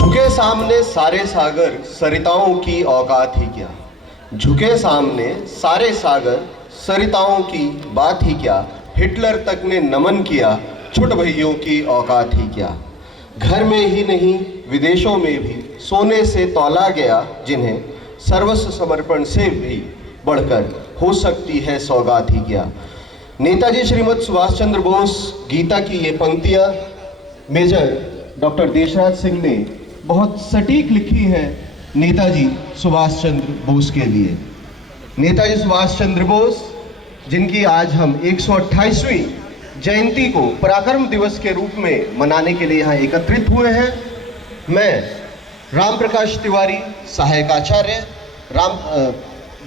झुके सामने सारे सागर सरिताओं की औकात ही क्या। झुके सामने सारे सागर सरिताओं की बात ही क्या। हिटलर तक ने नमन किया, छुट भइयों की औकात ही क्या। घर में ही नहीं विदेशों में भी सोने से तौला गया जिन्हें, सर्वस्व समर्पण से भी बढ़कर हो सकती है सौगात ही क्या। नेताजी श्रीमद सुभाष चंद्र बोस गीता की ये पंक्तियाँ मेजर डॉक्टर देशराज सिंह ने बहुत सटीक लिखी है नेताजी सुभाष चंद्र बोस के लिए। नेताजी सुभाष चंद्र बोस जिनकी आज हम 128वीं जयंती को पराक्रम दिवस के रूप में मनाने के लिए यहाँ एकत्रित हुए हैं। मैं राम प्रकाश तिवारी, सहायक आचार्य,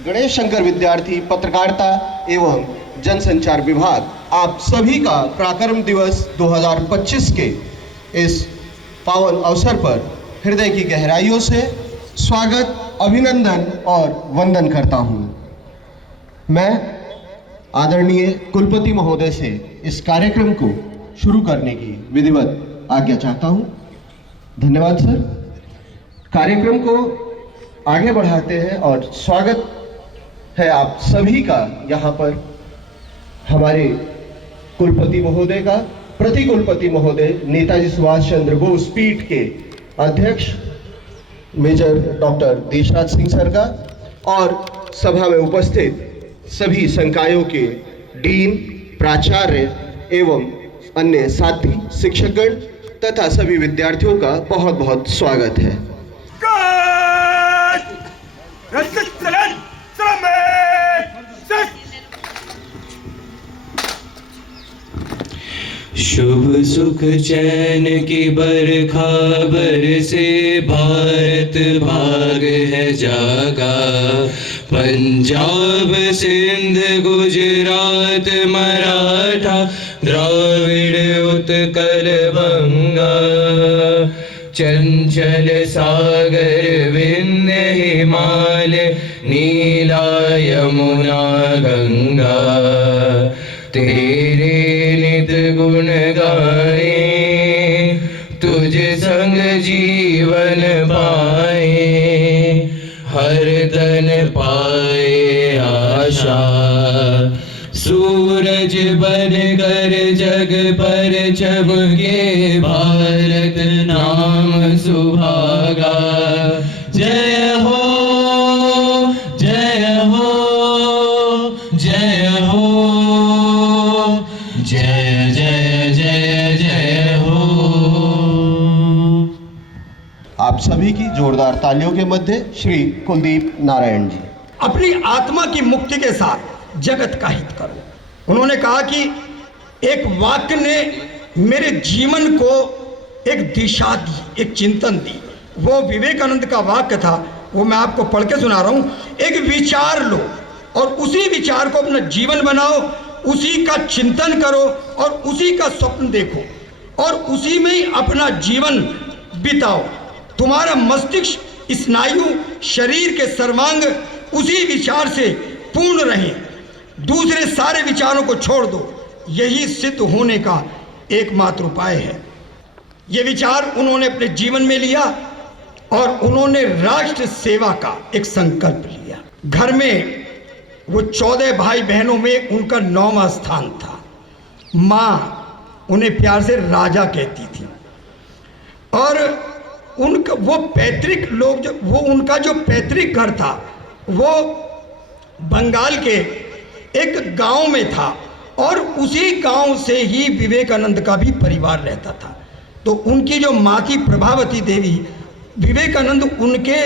गणेश शंकर विद्यार्थी पत्रकारिता एवं जनसंचार विभाग, आप सभी का पराक्रम दिवस 2025 के इस पावन अवसर पर हृदय की गहराइयों से स्वागत, अभिनंदन और वंदन करता हूँ। मैं आदरणीय कुलपति महोदय से इस कार्यक्रम को शुरू करने की विधिवत आज्ञा चाहता हूँ। धन्यवाद सर। कार्यक्रम को आगे बढ़ाते हैं और स्वागत है आप सभी का यहाँ पर हमारे कुलपति महोदय का, प्रति कुलपति महोदय नेताजी सुभाष चंद्र बोस पीठ के अध्यक्ष major doctor Deshraj Singh sir का, और सभा में उपस्थित सभी संकायों के डीन, प्राचार्य एवं अन्य साथी शिक्षकगण तथा सभी विद्यार्थियों का बहुत बहुत स्वागत है। शुभ सुख चैन की बरखा बरसे, भारत भाग है जागा। पंजाब सिंध गुजरात मराठा, द्राविड़ उत्कल बंगा। चंचल सागर विंध्य हिमालय, नीला यमुना गंगा। तेरे नित गुण गाए, तुझ संग जीवन पाए। हर तन पाए आशा, सूरज बन कर जग पर चमके। भारत नाम सुभागा। जय हो, जय हो, जय हो, जय जय जय जय हो। आप सभी की जोरदार तालियों के मध्य श्री कुलदीप नारायण जी। अपनी आत्मा की मुक्ति के साथ जगत का हित करो। उन्होंने कहा कि एक वाक्य ने मेरे जीवन को एक दिशा दी, एक चिंतन दी। वो विवेकानंद का वाक्य था, वो मैं आपको पढ़ के सुना रहा हूँ। एक विचार लो और उसी विचार को अपना जीवन बनाओ, उसी का चिंतन करो और उसी का स्वप्न देखो और उसी में ही अपना जीवन बिताओ। तुम्हारा मस्तिष्क, स्नायु, शरीर के सर्वांग उसी विचार से पूर्ण रहे। दूसरे सारे विचारों को छोड़ दो, यही सिद्ध होने का एकमात्र उपाय है। ये विचार उन्होंने अपने जीवन में लिया और उन्होंने राष्ट्र सेवा का एक संकल्प लिया। घर में वो 14 भाई बहनों में उनका 9वां स्थान था। माँ उन्हें प्यार से राजा कहती थी और उनका वो पैतृक लोग जो वो उनका जो पैतृक घर था वो बंगाल के एक गांव में था और उसी गांव से ही विवेकानंद का भी परिवार रहता था। तो उनकी जो माँ थी प्रभावती देवी, विवेकानंद उनके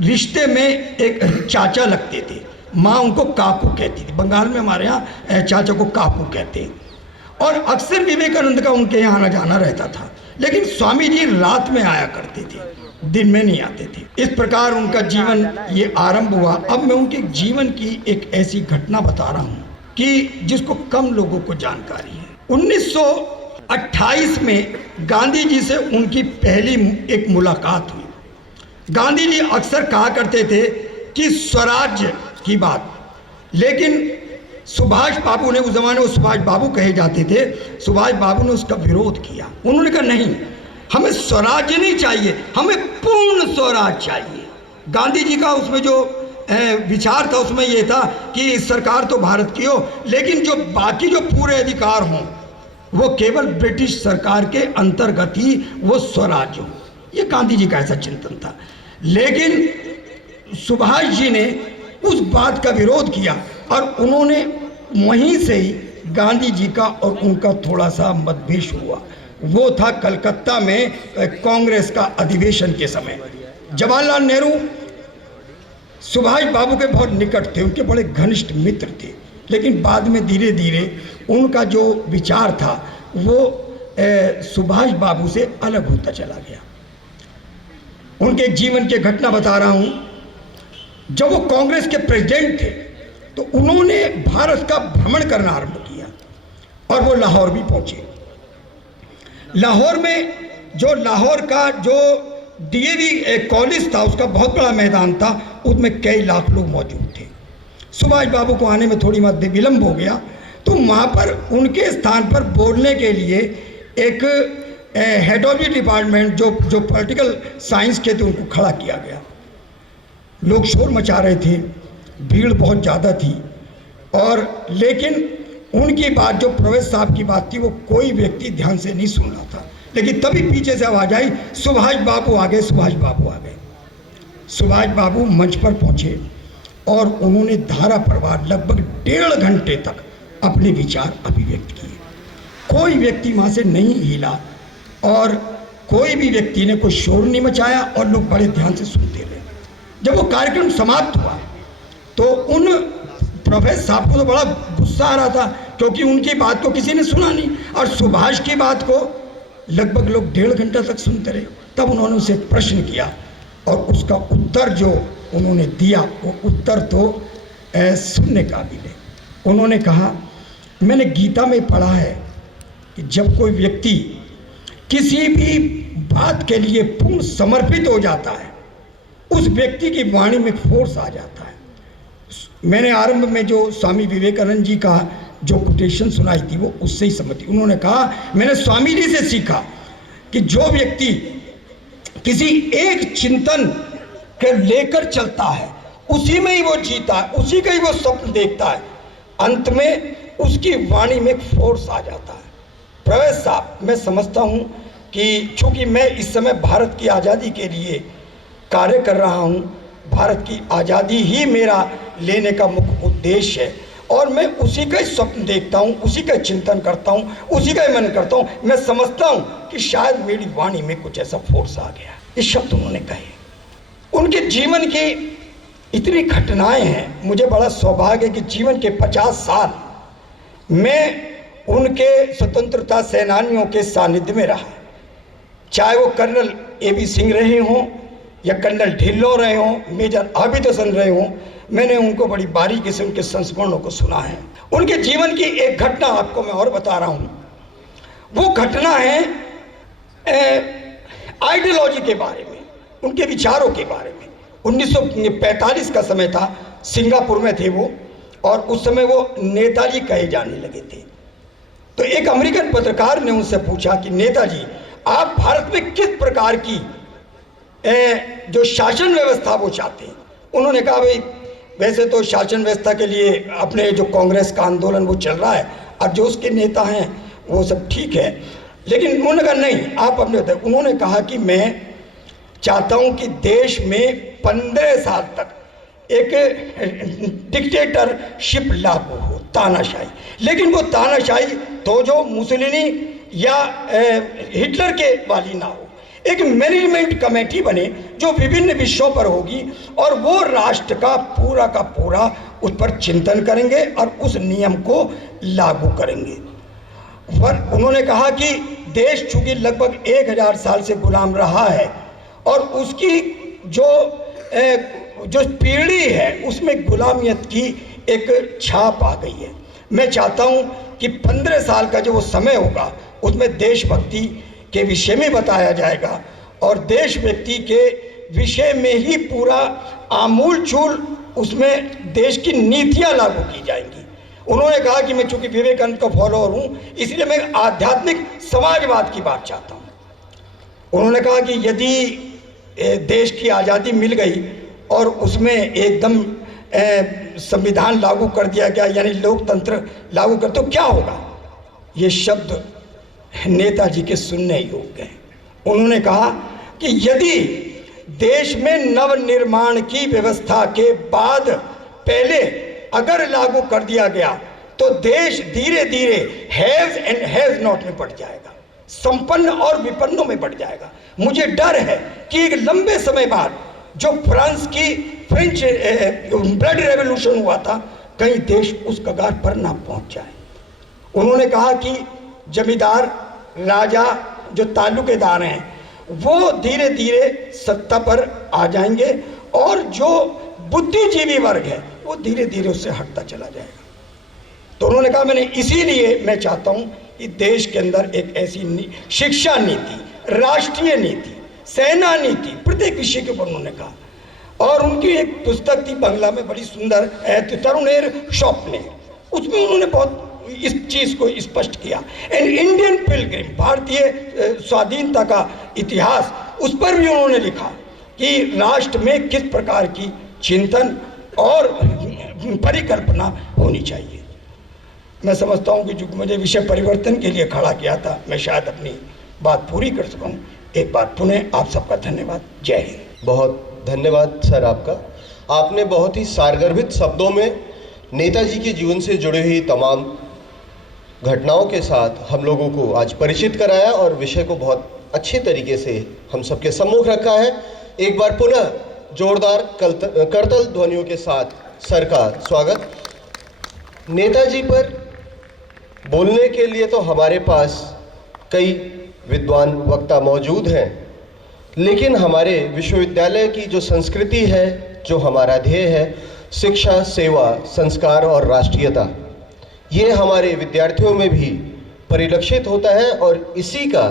रिश्ते में एक चाचा लगते थे। माँ उनको काकू कहती थी। बंगाल में हमारे यहाँ चाचा को काकू कहते हैं। और अक्सर विवेकानंद का उनके यहाँ आना जाना रहता था, लेकिन स्वामी जी रात में आया करते थे, दिन में नहीं आते थे। इस प्रकार उनका जीवन ये आरंभ हुआ। अब मैं उनके जीवन की एक ऐसी घटना बता रहा हूँ कि जिसको कम लोगों को जानकारी है। 1928 में गांधी जी से उनकी पहली एक मुलाकात हुई। गांधी जी अक्सर कहा करते थे कि स्वराज्य की बात, लेकिन सुभाष बाबू ने, उस जमाने में सुभाष बाबू कहे जाते थे, सुभाष बाबू ने उसका विरोध किया। उन्होंने कहा नहीं, हमें स्वराज्य नहीं चाहिए, हमें पूर्ण स्वराज चाहिए। गांधी जी का उसमें जो विचार था उसमें ये था कि सरकार तो भारत की हो, लेकिन जो बाकी जो पूरे अधिकार हों वो केवल ब्रिटिश सरकार के अंतर्गत ही वो स्वराज हो। ये गांधी जी का ऐसा चिंतन था। लेकिन सुभाष जी ने उस बात का विरोध किया और उन्होंने वहीं से ही गांधी जी का और उनका थोड़ा सा मतभेद हुआ। वो था कलकत्ता में कांग्रेस का अधिवेशन के समय। जवाहरलाल नेहरू सुभाष बाबू के बहुत निकट थे, उनके बड़े घनिष्ठ मित्र थे, लेकिन बाद में धीरे धीरे उनका जो विचार था वो सुभाष बाबू से अलग होता चला गया। उनके जीवन की घटना बता रहा हूं। जब वो कांग्रेस के प्रेसिडेंट थे तो उन्होंने भारत का भ्रमण करना आरंभ किया और वो लाहौर भी पहुंचे। लाहौर में जो लाहौर का जो डीएवी कॉलेज था उसका बहुत बड़ा मैदान था, उसमें कई लाख लोग मौजूद थे। सुभाष बाबू को आने में थोड़ी मध्य विलंब हो गया तो वहाँ पर उनके स्थान पर बोलने के लिए एक हेड ऑफ द डिपार्टमेंट जो पॉलिटिकल साइंस के थे उनको खड़ा किया गया। लोग शोर मचा रहे थे, भीड़ बहुत ज़्यादा थी और लेकिन उनकी बात जो प्रोफेसर साहब की बात थी वो कोई व्यक्ति ध्यान से नहीं सुन रहा था। लेकिन तभी पीछे से आवाज आई, सुभाष बाबू आ गए, सुभाष बाबू आ गए। सुभाष बाबू मंच पर पहुंचे और उन्होंने धारा प्रवाह लगभग 1.5 घंटे तक अपने विचार अभिव्यक्त किए। कोई व्यक्ति वहाँ से नहीं हिला और कोई भी व्यक्ति ने कोई शोर नहीं मचाया और लोग बड़े ध्यान से सुनते रहे। जब वो कार्यक्रम समाप्त हुआ तो उन प्रोफेसर साहब को तो बड़ा गुस्सा आ रहा था क्योंकि उनकी बात को किसी ने सुना नहीं और सुभाष की बात को लगभग लोग 1.5 घंटा तक सुनते रहे। तब उन्होंने उसे एक प्रश्न किया और उसका उत्तर जो उन्होंने दिया वो उत्तर तो सुनने काबिल है। उन्होंने कहा, मैंने गीता में पढ़ा है कि जब कोई व्यक्ति किसी भी बात के लिए पूर्ण समर्पित हो जाता है उस व्यक्ति की वाणी में फोर्स आ जाता है। मैंने आरंभ में जो स्वामी विवेकानंद जी का जो कोटेशन सुनाई थी वो उससे ही समझी। उन्होंने कहा, मैंने स्वामी जी से सीखा कि जो व्यक्ति किसी एक चिंतन के लेकर चलता है उसी में ही वो जीता है, उसी का ही वो स्वप्न देखता है, अंत में उसकी वाणी में फोर्स आ जाता है। प्रोफेसर साहब, मैं समझता हूँ कि चूँकि मैं इस समय भारत की आज़ादी के लिए कार्य कर रहा हूँ, भारत की आज़ादी ही मेरा लेने का मुख्य उद्देश्य है और मैं उसी का ही स्वप्न देखता हूँ, उसी का चिंतन करता हूँ, उसी का ही मन करता हूँ। मैं समझता हूँ कि शायद मेरी वाणी में कुछ ऐसा फोर्स आ गया। ये शब्द उन्होंने कहे। उनके जीवन की इतनी घटनाएं हैं, मुझे बड़ा सौभाग्य है कि जीवन के 50 साल मैं उनके स्वतंत्रता सेनानियों के सानिध्य में रहा। चाहे वो कर्नल A.B. सिंह रहे हों या कर्नल ढिल्लों रहे हों, मेजर आबिद हसन रहे हों, मैंने उनको बड़ी बारीकी से उनके संस्मरणों को सुना है। उनके जीवन की एक घटना आपको मैं और बता रहा हूँ। वो घटना है आइडियोलॉजी के बारे में, उनके विचारों के बारे में। 1945 का समय था, सिंगापुर में थे वो और उस समय वो नेताजी कहे जाने लगे थे। तो एक अमेरिकन पत्रकार ने उनसे पूछा कि नेताजी, आप भारत में किस प्रकार की जो शासन व्यवस्था वो चाहते हैं। उन्होंने कहा, भाई वैसे तो शासन व्यवस्था के लिए अपने जो कांग्रेस का आंदोलन वो चल रहा है और जो उसके नेता हैं वो सब ठीक है, लेकिन उन्होंने कहा नहीं, आप अपने। उन्होंने कहा कि मैं चाहता हूं कि देश में 15 साल तक एक डिक्टेटरशिप लागू हो, तानाशाही। लेकिन वो तानाशाही तो जो मुसोलिनी या हिटलर के वाली ना हो, एक मैनेजमेंट कमेटी बने जो विभिन्न विषयों पर होगी और वो राष्ट्र का पूरा उस पर चिंतन करेंगे और उस नियम को लागू करेंगे। पर उन्होंने कहा कि देश चूंकि लगभग 1000 साल से गुलाम रहा है और उसकी जो पीढ़ी है उसमें गुलामियत की एक छाप आ गई है। मैं चाहता हूं कि 15 साल का जो वो समय होगा उसमें देशभक्ति के विषय में बताया जाएगा और देश व्यक्ति के विषय में ही पूरा आमूल चूल उसमें देश की नीतियां लागू की जाएंगी। उन्होंने कहा कि मैं चूंकि विवेकानंद का फॉलोअर हूं इसलिए मैं आध्यात्मिक समाजवाद की बात चाहता हूं। उन्होंने कहा कि यदि देश की आज़ादी मिल गई और उसमें एकदम संविधान लागू कर दिया गया, यानी लोकतंत्र लागू कर, तो क्या होगा। ये शब्द नेताजी के सुनने योग्य हैं। उन्होंने कहा कि यदि देश में नवनिर्माण की व्यवस्था के बाद पहले अगर लागू कर दिया गया तो देश धीरे धीरे हैव्स एंड हैव्स नॉट में बढ़ जाएगा, संपन्न और विपन्नों में बढ़ जाएगा। मुझे डर है कि एक लंबे समय बाद जो फ्रांस की फ्रेंच ब्लड रेवोल्यूशन हुआ था, कहीं देश उस कगार पर ना पहुंच जाए। उन्होंने कहा कि जमींदार राजा जो ताल्लुकेदार हैं वो धीरे धीरे सत्ता पर आ जाएंगे और जो बुद्धिजीवी वर्ग है वो धीरे धीरे उससे हटता चला जाएगा। तो उन्होंने कहा मैंने इसीलिए मैं चाहता हूं कि देश के अंदर एक ऐसी शिक्षा नीति, राष्ट्रीय नीति, सेना नीति, प्रत्येक विषय के ऊपर उन्होंने कहा। और उनकी एक पुस्तक थी बंगला में बड़ी सुंदर, तरुणेर स्वप्ने, उसमें उन्होंने बहुत इस चीज को स्पष्ट किया। एन इंडियन पिलग्रिम, भारतीय स्वाधीनता का इतिहास, उस पर भी उन्होंने लिखा कि राष्ट्र में किस प्रकार की चिंतन और परिकल्पना होनी चाहिए। मैं समझता हूं कि जो मुझे विषय परिवर्तन के लिए खड़ा किया था, मैं शायद अपनी बात पूरी कर सकूं। एक बार पुनः आप सबका धन्यवाद। जय हिंद। बहुत धन्यवाद सर आपका। आपने बहुत ही सारगर्भित शब्दों में नेताजी के जीवन से जुड़ी हुई तमाम घटनाओं के साथ हम लोगों को आज परिचित कराया और विषय को बहुत अच्छी तरीके से हम सबके सम्मुख रखा है। एक बार पुनः जोरदार करतल ध्वनियों के साथ सर का स्वागत। नेताजी पर बोलने के लिए तो हमारे पास कई विद्वान वक्ता मौजूद हैं, लेकिन हमारे विश्वविद्यालय की जो संस्कृति है, जो हमारा ध्येय है, शिक्षा, सेवा, संस्कार और राष्ट्रीयता, ये हमारे विद्यार्थियों में भी परिलक्षित होता है। और इसी का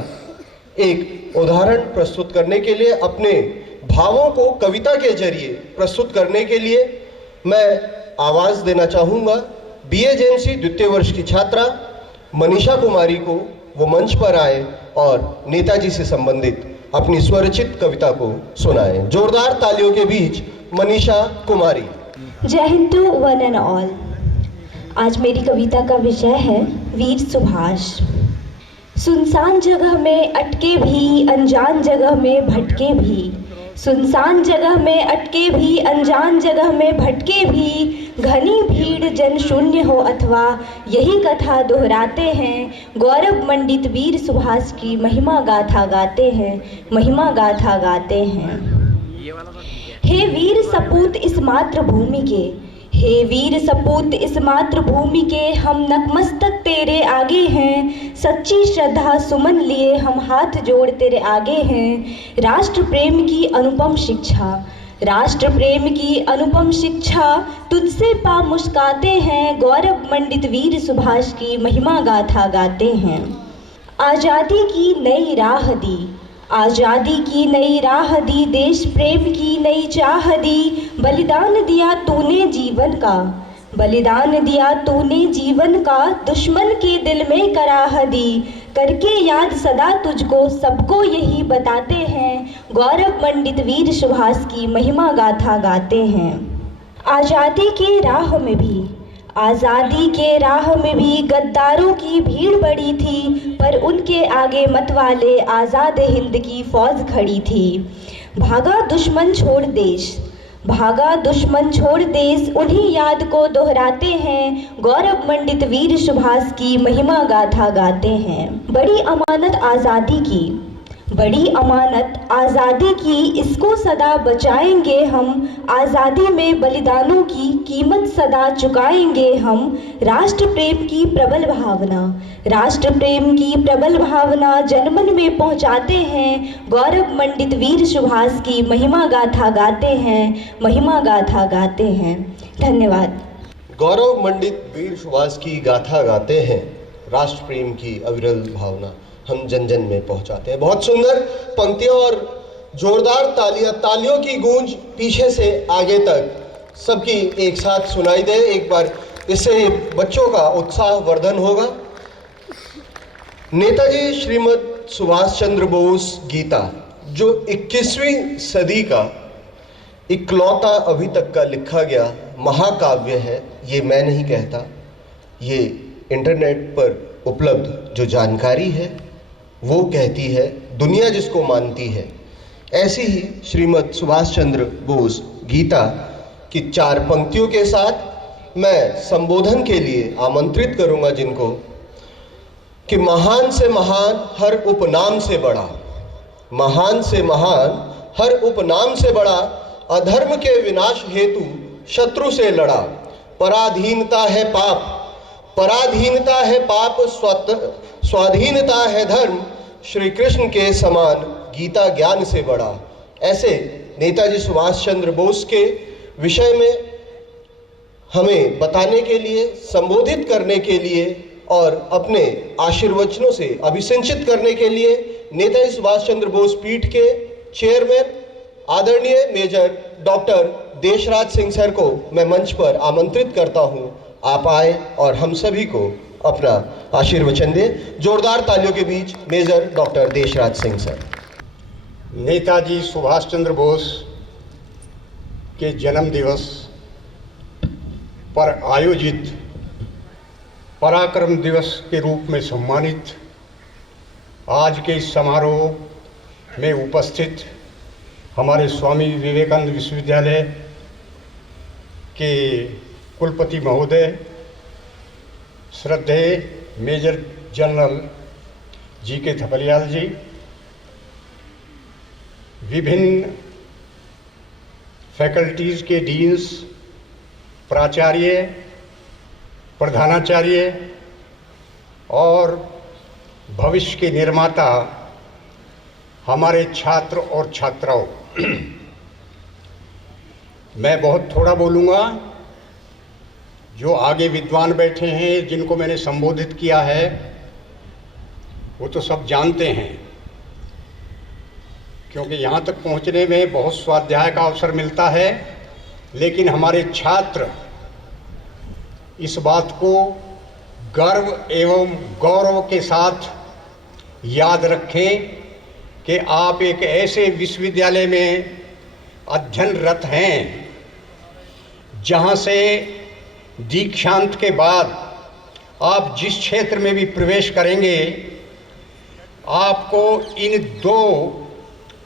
एक उदाहरण प्रस्तुत करने के लिए, अपने भावों को कविता के जरिए प्रस्तुत करने के लिए मैं आवाज़ देना चाहूँगा BA-JNC द्वितीय वर्ष की छात्रा मनीषा कुमारी को। वो मंच पर आए और नेताजी से संबंधित अपनी स्वरचित कविता को सुनाएं। जोरदार तालियों के बीच मनीषा कुमारी। जय हिंद टू वन एंड ऑल। आज मेरी कविता का विषय है वीर सुभाष। सुनसान जगह में अटके भी, अनजान जगह में भटके भी, सुनसान जगह में अटके भी, अनजान जगह में भटके भी, घनी भीड़ जन शून्य हो अथवा यही कथा दोहराते हैं, गौरव मंडित वीर सुभाष की महिमा गाथा गाते हैं, महिमा गाथा गाते हैं। हे वीर सपूत इस मातृभूमि के, हे वीर सपूत इस मातृभूमि के, हम नतमस्तक तेरे आगे हैं, सच्ची श्रद्धा सुमन लिए हम हाथ जोड़ तेरे आगे हैं। राष्ट्र प्रेम की अनुपम शिक्षा, राष्ट्र प्रेम की अनुपम शिक्षा तुझसे पा मुस्काते हैं, गौरव मंडित वीर सुभाष की महिमा गाथा गाते हैं। आज़ादी की नई राह दी, आज़ादी की नई राह दी, देश प्रेम की नई चाह दी, बलिदान दिया तूने जीवन का, बलिदान दिया तूने जीवन का, दुश्मन के दिल में कराह दी, करके याद सदा तुझको सबको यही बताते हैं, गौरव मंडित वीर सुभाष की महिमा गाथा गाते हैं। आज़ादी के राह में भी, आज़ादी के राह में भी गद्दारों की भीड़ बड़ी थी, पर उनके आगे मतवाले आज़ाद हिंद की फौज खड़ी थी। भागा दुश्मन छोड़ देश, भागा दुश्मन छोड़ देश, उन्हीं याद को दोहराते हैं, गौरव मंडित वीर सुभाष की महिमा गाथा गाते हैं। बड़ी अमानत आज़ादी की, बड़ी अमानत आज़ादी की, इसको सदा बचाएंगे हम, आज़ादी में बलिदानों की कीमत सदा चुकाएंगे हम। राष्ट्र प्रेम की प्रबल भावना, राष्ट्र प्रेम की प्रबल भावना जनमन में पहुंचाते हैं, गौरव मंडित वीर सुभाष की महिमा गाथा गाते हैं, महिमा गाथा गाते हैं। धन्यवाद। गौरव मंडित वीर सुभाष की गाथा गाते हैं, राष्ट्र प्रेम की अविरल भावना हम जन जन में पहुंचाते हैं। बहुत सुंदर पंक्तियां और जोरदार तालियों की गूंज पीछे से आगे तक सबकी एक साथ सुनाई दे एक बार, इससे बच्चों का उत्साह वर्धन होगा। नेताजी श्रीमद सुभाष चंद्र बोस गीता, जो 21वीं सदी का इकलौता अभी तक का लिखा गया महाकाव्य है, ये मैं नहीं कहता, ये इंटरनेट पर उपलब्ध जो जानकारी है वो कहती है, दुनिया जिसको मानती है। ऐसी ही श्रीमद् सुभाष चंद्र बोस गीता की 4 पंक्तियों के साथ मैं संबोधन के लिए आमंत्रित करूंगा जिनको, कि महान से महान हर उपनाम से बड़ा, महान से महान हर उपनाम से बड़ा, अधर्म के विनाश हेतु शत्रु से लड़ा। पराधीनता है पाप, पराधीनता है पाप, स्वाधीनता है धर्म, श्री कृष्ण के समान गीता ज्ञान से बड़ा। ऐसे नेताजी सुभाष चंद्र बोस के विषय में हमें बताने के लिए, संबोधित करने के लिए और अपने आशीर्वचनों से अभिसिंचित करने के लिए नेताजी सुभाष चंद्र बोस पीठ के चेयरमैन आदरणीय major doctor Deshraj Singh sir को मैं मंच पर आमंत्रित करता हूं। आप आए और हम सभी को अपना आशीर्वचन दें। जोरदार तालियों के बीच major doctor Deshraj Singh sir. Netaji Subhash Chandra Bose के जन्म दिवस पर आयोजित पराक्रम दिवस के रूप में सम्मानित आज के इस समारोह में उपस्थित हमारे स्वामी विवेकानंद विश्वविद्यालय के कुलपति महोदय, श्रद्धेय मेजर जनरल जी के थपलियाल जी, विभिन्न फैकल्टीज़ के डीन्स, प्राचार्य, प्रधानाचार्य और भविष्य के निर्माता हमारे छात्र और छात्राओं, मैं बहुत थोड़ा बोलूँगा। जो आगे विद्वान बैठे हैं, जिनको मैंने संबोधित किया है, वो तो सब जानते हैं, क्योंकि यहाँ तक पहुँचने में बहुत स्वाध्याय का अवसर मिलता है। लेकिन हमारे छात्र इस बात को गर्व एवं गौरव के साथ याद रखें कि आप एक ऐसे विश्वविद्यालय में अध्ययनरत हैं जहाँ से दीक्षांत के बाद आप जिस क्षेत्र में भी प्रवेश करेंगे, आपको इन 2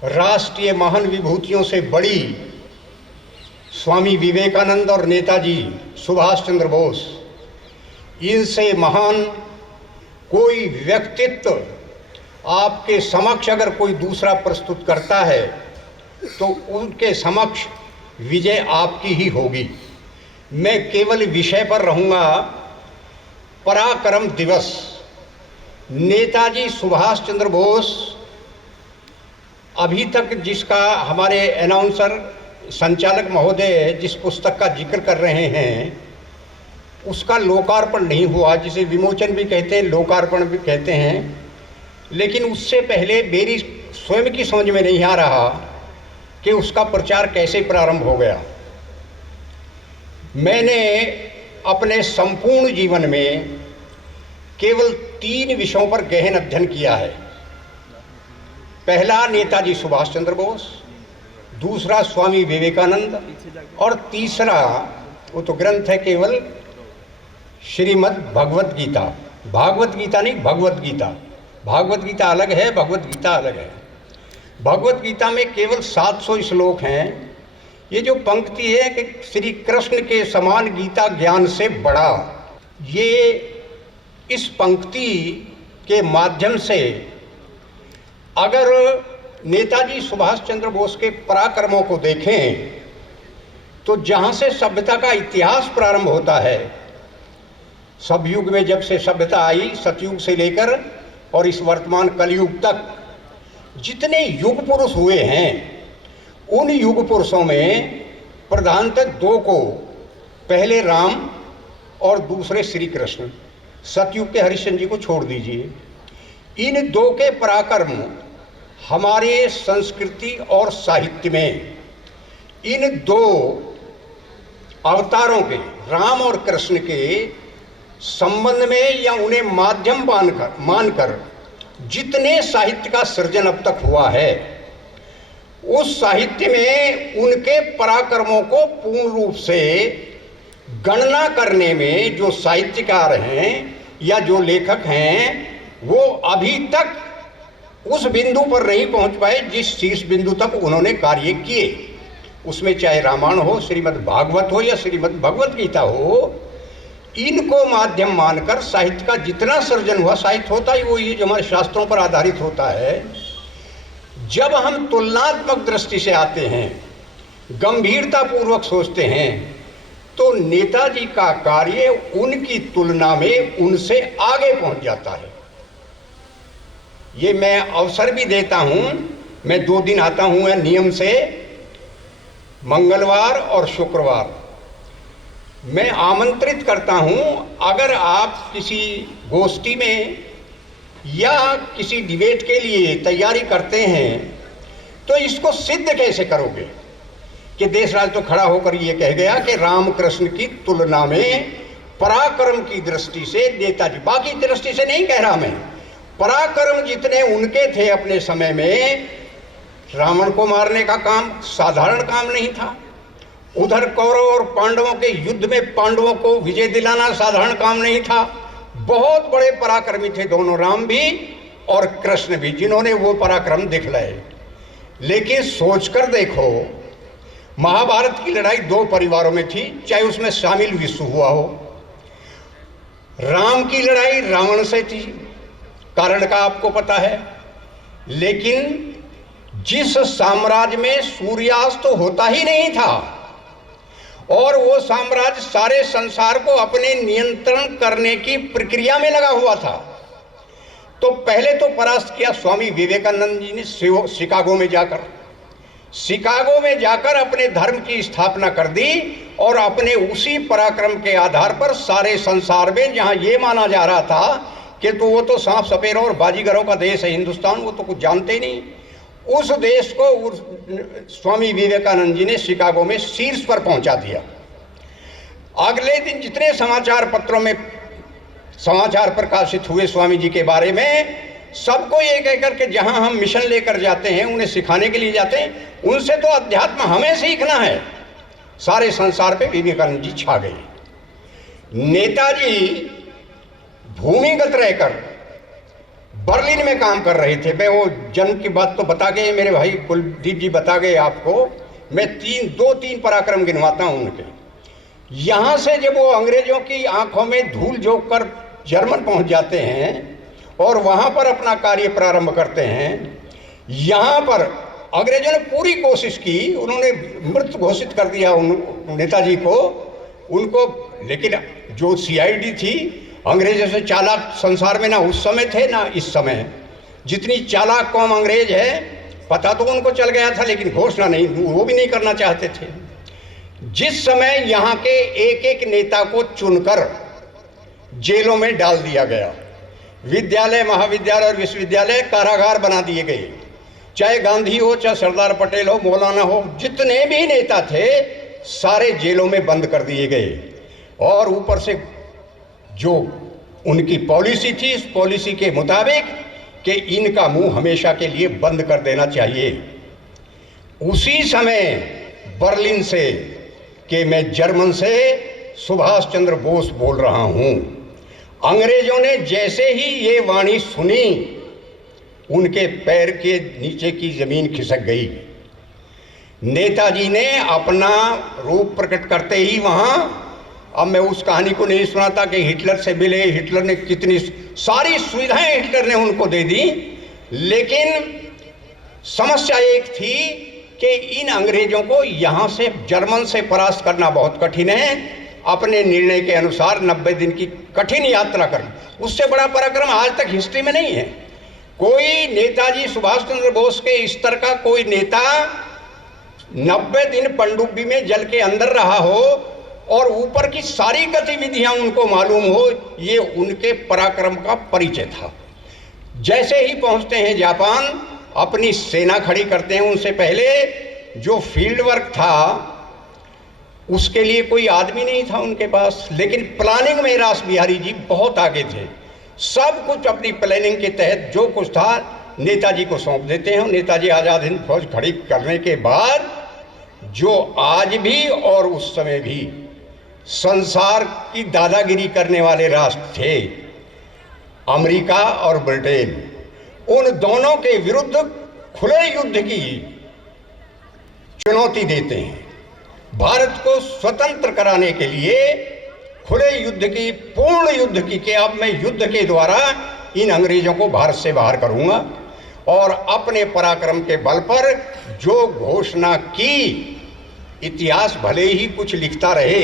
राष्ट्रीय महान विभूतियों से बड़ी, स्वामी विवेकानंद और नेताजी सुभाष चंद्र बोस, इनसे महान कोई व्यक्तित्व आपके समक्ष अगर कोई दूसरा प्रस्तुत करता है तो उनके समक्ष विजय आपकी ही होगी। मैं केवल विषय पर रहूँगा। पराक्रम दिवस, नेताजी सुभाष चंद्र बोस, अभी तक जिसका हमारे अनाउंसर संचालक महोदय जिस पुस्तक का जिक्र कर रहे हैं, उसका लोकार्पण नहीं हुआ, जिसे विमोचन भी कहते हैं, लोकार्पण भी कहते हैं। लेकिन उससे पहले मेरी स्वयं की समझ में नहीं आ रहा कि उसका प्रचार कैसे प्रारंभ हो गया। मैंने अपने संपूर्ण जीवन में केवल 3 विषयों पर गहन अध्ययन किया है। पहला नेताजी सुभाष चंद्र बोस, दूसरा स्वामी विवेकानंद और तीसरा, वो तो ग्रंथ है केवल, श्रीमद् भगवत गीता। भागवत गीता नहीं, भगवत गीता। भागवत गीता अलग है, भगवत गीता अलग है। भगवत गीता में केवल 700 श्लोक हैं। ये जो पंक्ति है कि श्री कृष्ण के समान गीता ज्ञान से बड़ा, ये इस पंक्ति के माध्यम से अगर नेताजी सुभाष चंद्र बोस के पराक्रमों को देखें तो जहाँ से सभ्यता का इतिहास प्रारंभ होता है, सभयुग में जब से सभ्यता आई, सतयुग से लेकर और इस वर्तमान कलयुग तक जितने युग पुरुष हुए हैं, उन युग पुरुषों में प्रधानतः 2 को, पहले राम और दूसरे श्री कृष्ण, सतयुग के हरिश्चंद्र जी को छोड़ दीजिए, इन 2 के पराक्रम हमारे संस्कृति और साहित्य में इन 2 अवतारों के, राम और कृष्ण के संबंध में या उन्हें माध्यम मानकर जितने साहित्य का सृजन अब तक हुआ है, उस साहित्य में उनके पराक्रमों को पूर्ण रूप से गणना करने में जो साहित्यकार हैं या जो लेखक हैं, वो अभी तक उस बिंदु पर नहीं पहुंच पाए जिस शीर्ष बिंदु तक उन्होंने कार्य किए। उसमें चाहे रामायण हो, श्रीमद् भागवत हो या श्रीमद् भगवत गीता हो, इनको माध्यम मानकर साहित्य का जितना सृजन हुआ, साहित्य होता ही वो ये जो हमारे शास्त्रों पर आधारित होता है। जब हम तुलनात्मक दृष्टि से आते हैं, गंभीरता पूर्वक सोचते हैं, तो नेताजी का कार्य उनकी तुलना में उनसे आगे पहुंच जाता है। ये मैं अवसर भी देता हूं, मैं 2 दिन आता हूं नियम से, मंगलवार और शुक्रवार। मैं आमंत्रित करता हूं, अगर आप किसी गोष्ठी में या किसी डिबेट के लिए तैयारी करते हैं, तो इसको सिद्ध कैसे करोगे कि देशराज तो खड़ा होकर ये कह गया कि रामकृष्ण की तुलना में पराक्रम की दृष्टि से नेताजी, बाकी दृष्टि से नहीं कह रहा मैं, पराक्रम जितने उनके थे अपने समय में, रावण को मारने का काम साधारण काम नहीं था। उधर कौरव और पांडवों के युद्ध में पांडवों को विजय दिलाना साधारण काम नहीं था। बहुत बड़े पराक्रमी थे दोनों, राम भी और कृष्ण भी, जिन्होंने वो पराक्रम दिखलाए। लेकिन सोचकर देखो, महाभारत की लड़ाई 2 परिवारों में थी, चाहे उसमें शामिल विश्व हुआ हो। राम की लड़ाई रावण से थी, कारण का आपको पता है। लेकिन जिस साम्राज्य में सूर्यास्त तो होता ही नहीं था और वो साम्राज्य सारे संसार को अपने नियंत्रण करने की प्रक्रिया में लगा हुआ था, तो पहले तो परास्त किया स्वामी विवेकानंद जी ने शिकागो में जाकर अपने धर्म की स्थापना कर दी और अपने उसी पराक्रम के आधार पर सारे संसार में, जहां ये माना जा रहा था कि तो वो तो सांप सपेरों और बाजीगरों का देश है हिंदुस्तान, वो तो कुछ जानते ही नहीं, उस देश को स्वामी विवेकानंद जी ने शिकागो में शीर्ष पर पहुंचा दिया। अगले दिन जितने समाचार पत्रों में समाचार प्रकाशित हुए स्वामी जी के बारे में, सबको ये कहकर के जहां हम मिशन लेकर जाते हैं, उन्हें सिखाने के लिए जाते हैं, उनसे तो अध्यात्म हमें सीखना है। सारे संसार पे विवेकानंद जी छा गए। नेताजी भूमिगत रहकर बर्लिन में काम कर रहे थे। मैं वो जन्म की बात तो बता गए, मेरे भाई कुलदीप जी बता गए आपको। मैं 2-3 पराक्रम गिनवाता हूं उनके। यहां से जब वो अंग्रेजों की आंखों में धूल झोंक कर जर्मन पहुंच जाते हैं और वहां पर अपना कार्य प्रारंभ करते हैं, यहां पर अंग्रेजों ने पूरी कोशिश की, उन्होंने मृत घोषित कर दिया नेताजी को, उनको। लेकिन जो CID थी, अंग्रेजों से चालाक संसार में ना उस समय थे ना इस समय। जितनी चालाक कौम अंग्रेज है, पता तो उनको चल गया था, लेकिन घोषणा नहीं, वो भी नहीं करना चाहते थे। जिस समय यहाँ के एक एक नेता को चुनकर जेलों में डाल दिया गया, विद्यालय, महाविद्यालय और विश्वविद्यालय कारागार बना दिए गए, चाहे गांधी हो, चाहे सरदार पटेल हो, मौलाना हो, जितने भी नेता थे सारे जेलों में बंद कर दिए गए। और ऊपर से जो उनकी पॉलिसी थी, इस पॉलिसी के मुताबिक कि इनका मुंह हमेशा के लिए बंद कर देना चाहिए। उसी समय बर्लिन से, कि मैं जर्मन से सुभाष चंद्र बोस बोल रहा हूं, अंग्रेजों ने जैसे ही ये वाणी सुनी, उनके पैर के नीचे की जमीन खिसक गई। नेताजी ने अपना रूप प्रकट करते ही वहां, अब मैं उस कहानी को नहीं सुनाता कि हिटलर से मिले, हिटलर ने कितनी सारी सुविधाएं हिटलर ने उनको दे दी, लेकिन समस्या एक थी कि इन अंग्रेजों को यहाँ से, जर्मन से परास्त करना बहुत कठिन है। अपने निर्णय के अनुसार 90 दिन की कठिन यात्रा करना, उससे बड़ा पराक्रम आज तक हिस्ट्री में नहीं है। कोई नेताजी सुभाष चंद्र बोस के स्तर का कोई नेता 90 दिन पनडुब्बी में जल के अंदर रहा हो और ऊपर की सारी गतिविधियां उनको मालूम हो, ये उनके पराक्रम का परिचय था। जैसे ही पहुंचते हैं जापान, अपनी सेना खड़ी करते हैं, उनसे पहले जो फील्ड वर्क था उसके लिए कोई आदमी नहीं था उनके पास, लेकिन प्लानिंग में रास बिहारी जी बहुत आगे थे। सब कुछ अपनी प्लानिंग के तहत जो कुछ था नेताजी को सौंप देते हैं। नेताजी आज़ाद हिंद फौज खड़ी करने के बाद जो आज भी और उस समय भी संसार की दादागिरी करने वाले राष्ट्र थे, अमेरिका और ब्रिटेन, उन दोनों के विरुद्ध खुले युद्ध की चुनौती देते हैं। भारत को स्वतंत्र कराने के लिए खुले युद्ध की, पूर्ण युद्ध की, कि अब मैं युद्ध के द्वारा इन अंग्रेजों को भारत से बाहर करूंगा। और अपने पराक्रम के बल पर जो घोषणा की, इतिहास भले ही कुछ लिखता रहे,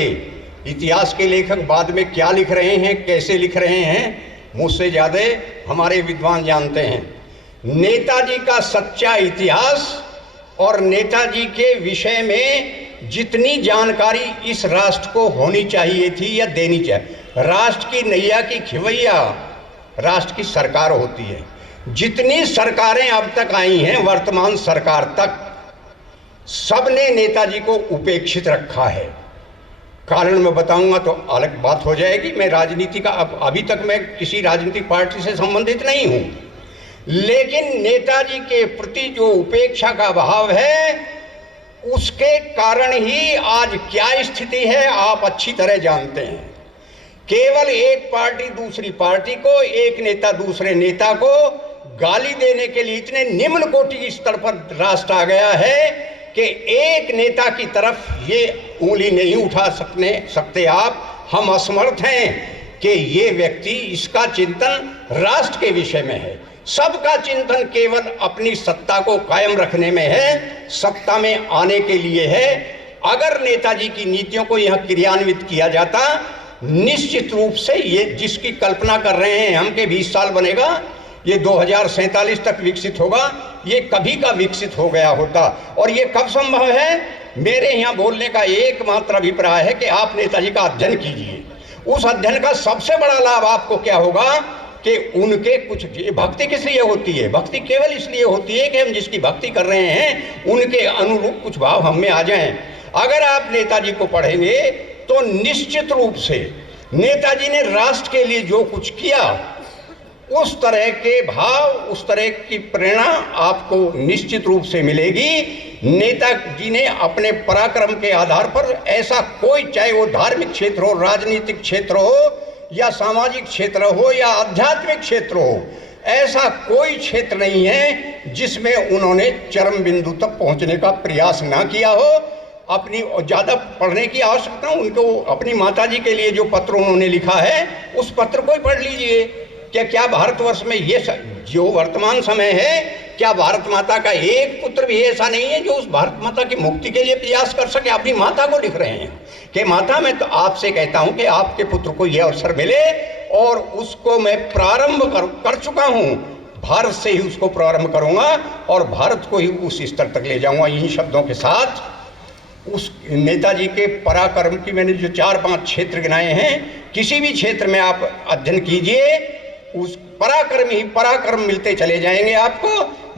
इतिहास के लेखक बाद में क्या लिख रहे हैं, कैसे लिख रहे हैं, मुझसे ज़्यादा हमारे विद्वान जानते हैं। नेताजी का सच्चा इतिहास और नेताजी के विषय में जितनी जानकारी इस राष्ट्र को होनी चाहिए थी या देनी चाहिए, राष्ट्र की नैया की खिवैया राष्ट्र की सरकार होती है। जितनी सरकारें अब तक आई हैं, वर्तमान सरकार तक, सबने नेताजी को उपेक्षित रखा है। कारण मैं बताऊंगा तो अलग बात हो जाएगी। मैं राजनीति का अभी तक मैं किसी राजनीतिक पार्टी से संबंधित नहीं हूं, लेकिन नेताजी के प्रति जो उपेक्षा का भाव है, उसके कारण ही आज क्या स्थिति है आप अच्छी तरह जानते हैं। केवल एक पार्टी दूसरी पार्टी को, एक नेता दूसरे नेता को गाली देने के लिए इतने निम्न कोटि की स्तर पर राष्ट्र आ गया है कि एक नेता की तरफ ये उंगली नहीं उठा सकते आप। हम असमर्थ हैं कि ये व्यक्ति, इसका चिंतन राष्ट्र के विषय में है, सबका चिंतन केवल अपनी सत्ता को कायम रखने में है, सत्ता में आने के लिए है। अगर नेताजी की नीतियों को यहाँ क्रियान्वित किया जाता, निश्चित रूप से ये जिसकी कल्पना कर रहे हैं हम के 20 साल बनेगा, ये 2047 तक विकसित होगा, ये कभी का विकसित हो गया होता। और ये कब संभव है? मेरे यहाँ बोलने का एकमात्र अभिप्राय है कि आप नेताजी का अध्ययन कीजिए। उस अध्ययन का सबसे बड़ा लाभ आपको क्या होगा कि उनके कुछ, भक्ति किस लिए होती है? भक्ति केवल इसलिए होती है कि हम जिसकी भक्ति कर रहे हैं उनके अनुरूप कुछ भाव हम में आ जाएं। अगर आप नेताजी को पढ़ेंगे तो निश्चित रूप से नेताजी ने राष्ट्र के लिए जो कुछ किया, उस तरह के भाव, उस तरह की प्रेरणा आपको निश्चित रूप से मिलेगी। नेताजी ने अपने पराक्रम के आधार पर ऐसा कोई, चाहे वो धार्मिक क्षेत्र हो, राजनीतिक क्षेत्र हो, या सामाजिक क्षेत्र हो, या आध्यात्मिक क्षेत्र हो, ऐसा कोई क्षेत्र नहीं है जिसमें उन्होंने चरम बिंदु तक पहुंचने का प्रयास ना किया हो। अपनी ज़्यादा पढ़ने की आवश्यकता, उनको अपनी माताजी के लिए जो पत्र उन्होंने लिखा है, उस पत्र को ही पढ़ लीजिए। क्या भारतवर्ष में ये जो वर्तमान समय है, क्या भारत माता का एक पुत्र भी ऐसा नहीं है जो उस भारत माता की मुक्ति के लिए प्रयास कर सके? अपनी माता को लिख रहे हैं कि माता, मैं तो आपसे कहता हूं कि आपके पुत्र को यह अवसर मिले, और उसको मैं प्रारंभ कर चुका हूं, भारत से ही उसको प्रारंभ करूंगा और भारत को ही उस स्तर तक ले जाऊंगा। इन शब्दों के साथ उस नेताजी के पराक्रम की मैंने जो 4-5 क्षेत्र गिनाए हैं, किसी भी क्षेत्र में आप अध्ययन कीजिए, उस पराक्रम ही पराक्रम मिलते चले जाएंगे आपको।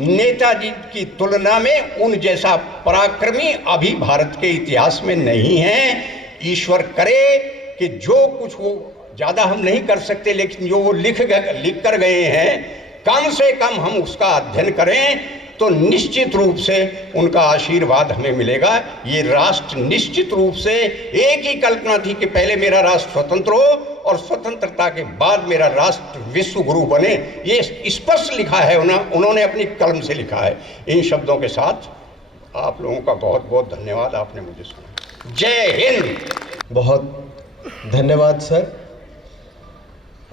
नेताजी की तुलना में उन जैसा पराक्रमी अभी भारत के इतिहास में नहीं है। ईश्वर करे कि जो कुछ वो, ज़्यादा हम नहीं कर सकते, लेकिन जो वो लिख कर गए हैं, कम से कम हम उसका अध्ययन करें तो निश्चित रूप से उनका आशीर्वाद हमें मिलेगा। ये राष्ट्र निश्चित रूप से, एक ही कल्पना थी कि पहले मेरा राष्ट्र स्वतंत्र हो और स्वतंत्रता के बाद मेरा राष्ट्र विश्व गुरु बने। ये स्पष्ट लिखा है, उन्होंने अपनी कलम से लिखा है। इन शब्दों के साथ आप लोगों का बहुत बहुत धन्यवाद, आपने मुझे सुना। जय हिंद। बहुत धन्यवाद सर।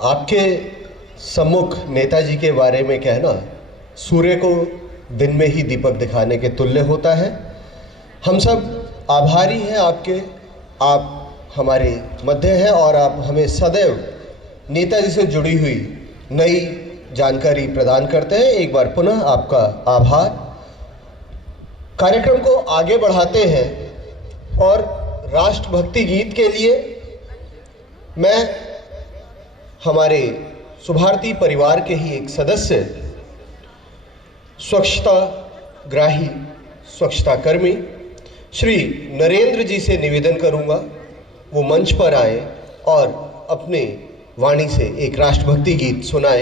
आपके सम्मुख नेताजी के बारे में कहना सूर्य को दिन में ही दीपक दिखाने के तुल्य होता है। हम सब आभारी हैं आपके, आप हमारे मध्य हैं और आप हमें सदैव नेताजी से जुड़ी हुई नई जानकारी प्रदान करते हैं। एक बार पुनः आपका आभार। कार्यक्रम को आगे बढ़ाते हैं और राष्ट्रभक्ति गीत के लिए मैं हमारे सुभारती परिवार के ही एक सदस्य, स्वच्छता ग्राही, स्वच्छता कर्मी श्री नरेंद्र जी से निवेदन करूंगा वो मंच पर आए और अपने वाणी से एक राष्ट्रभक्ति गीत सुनाए।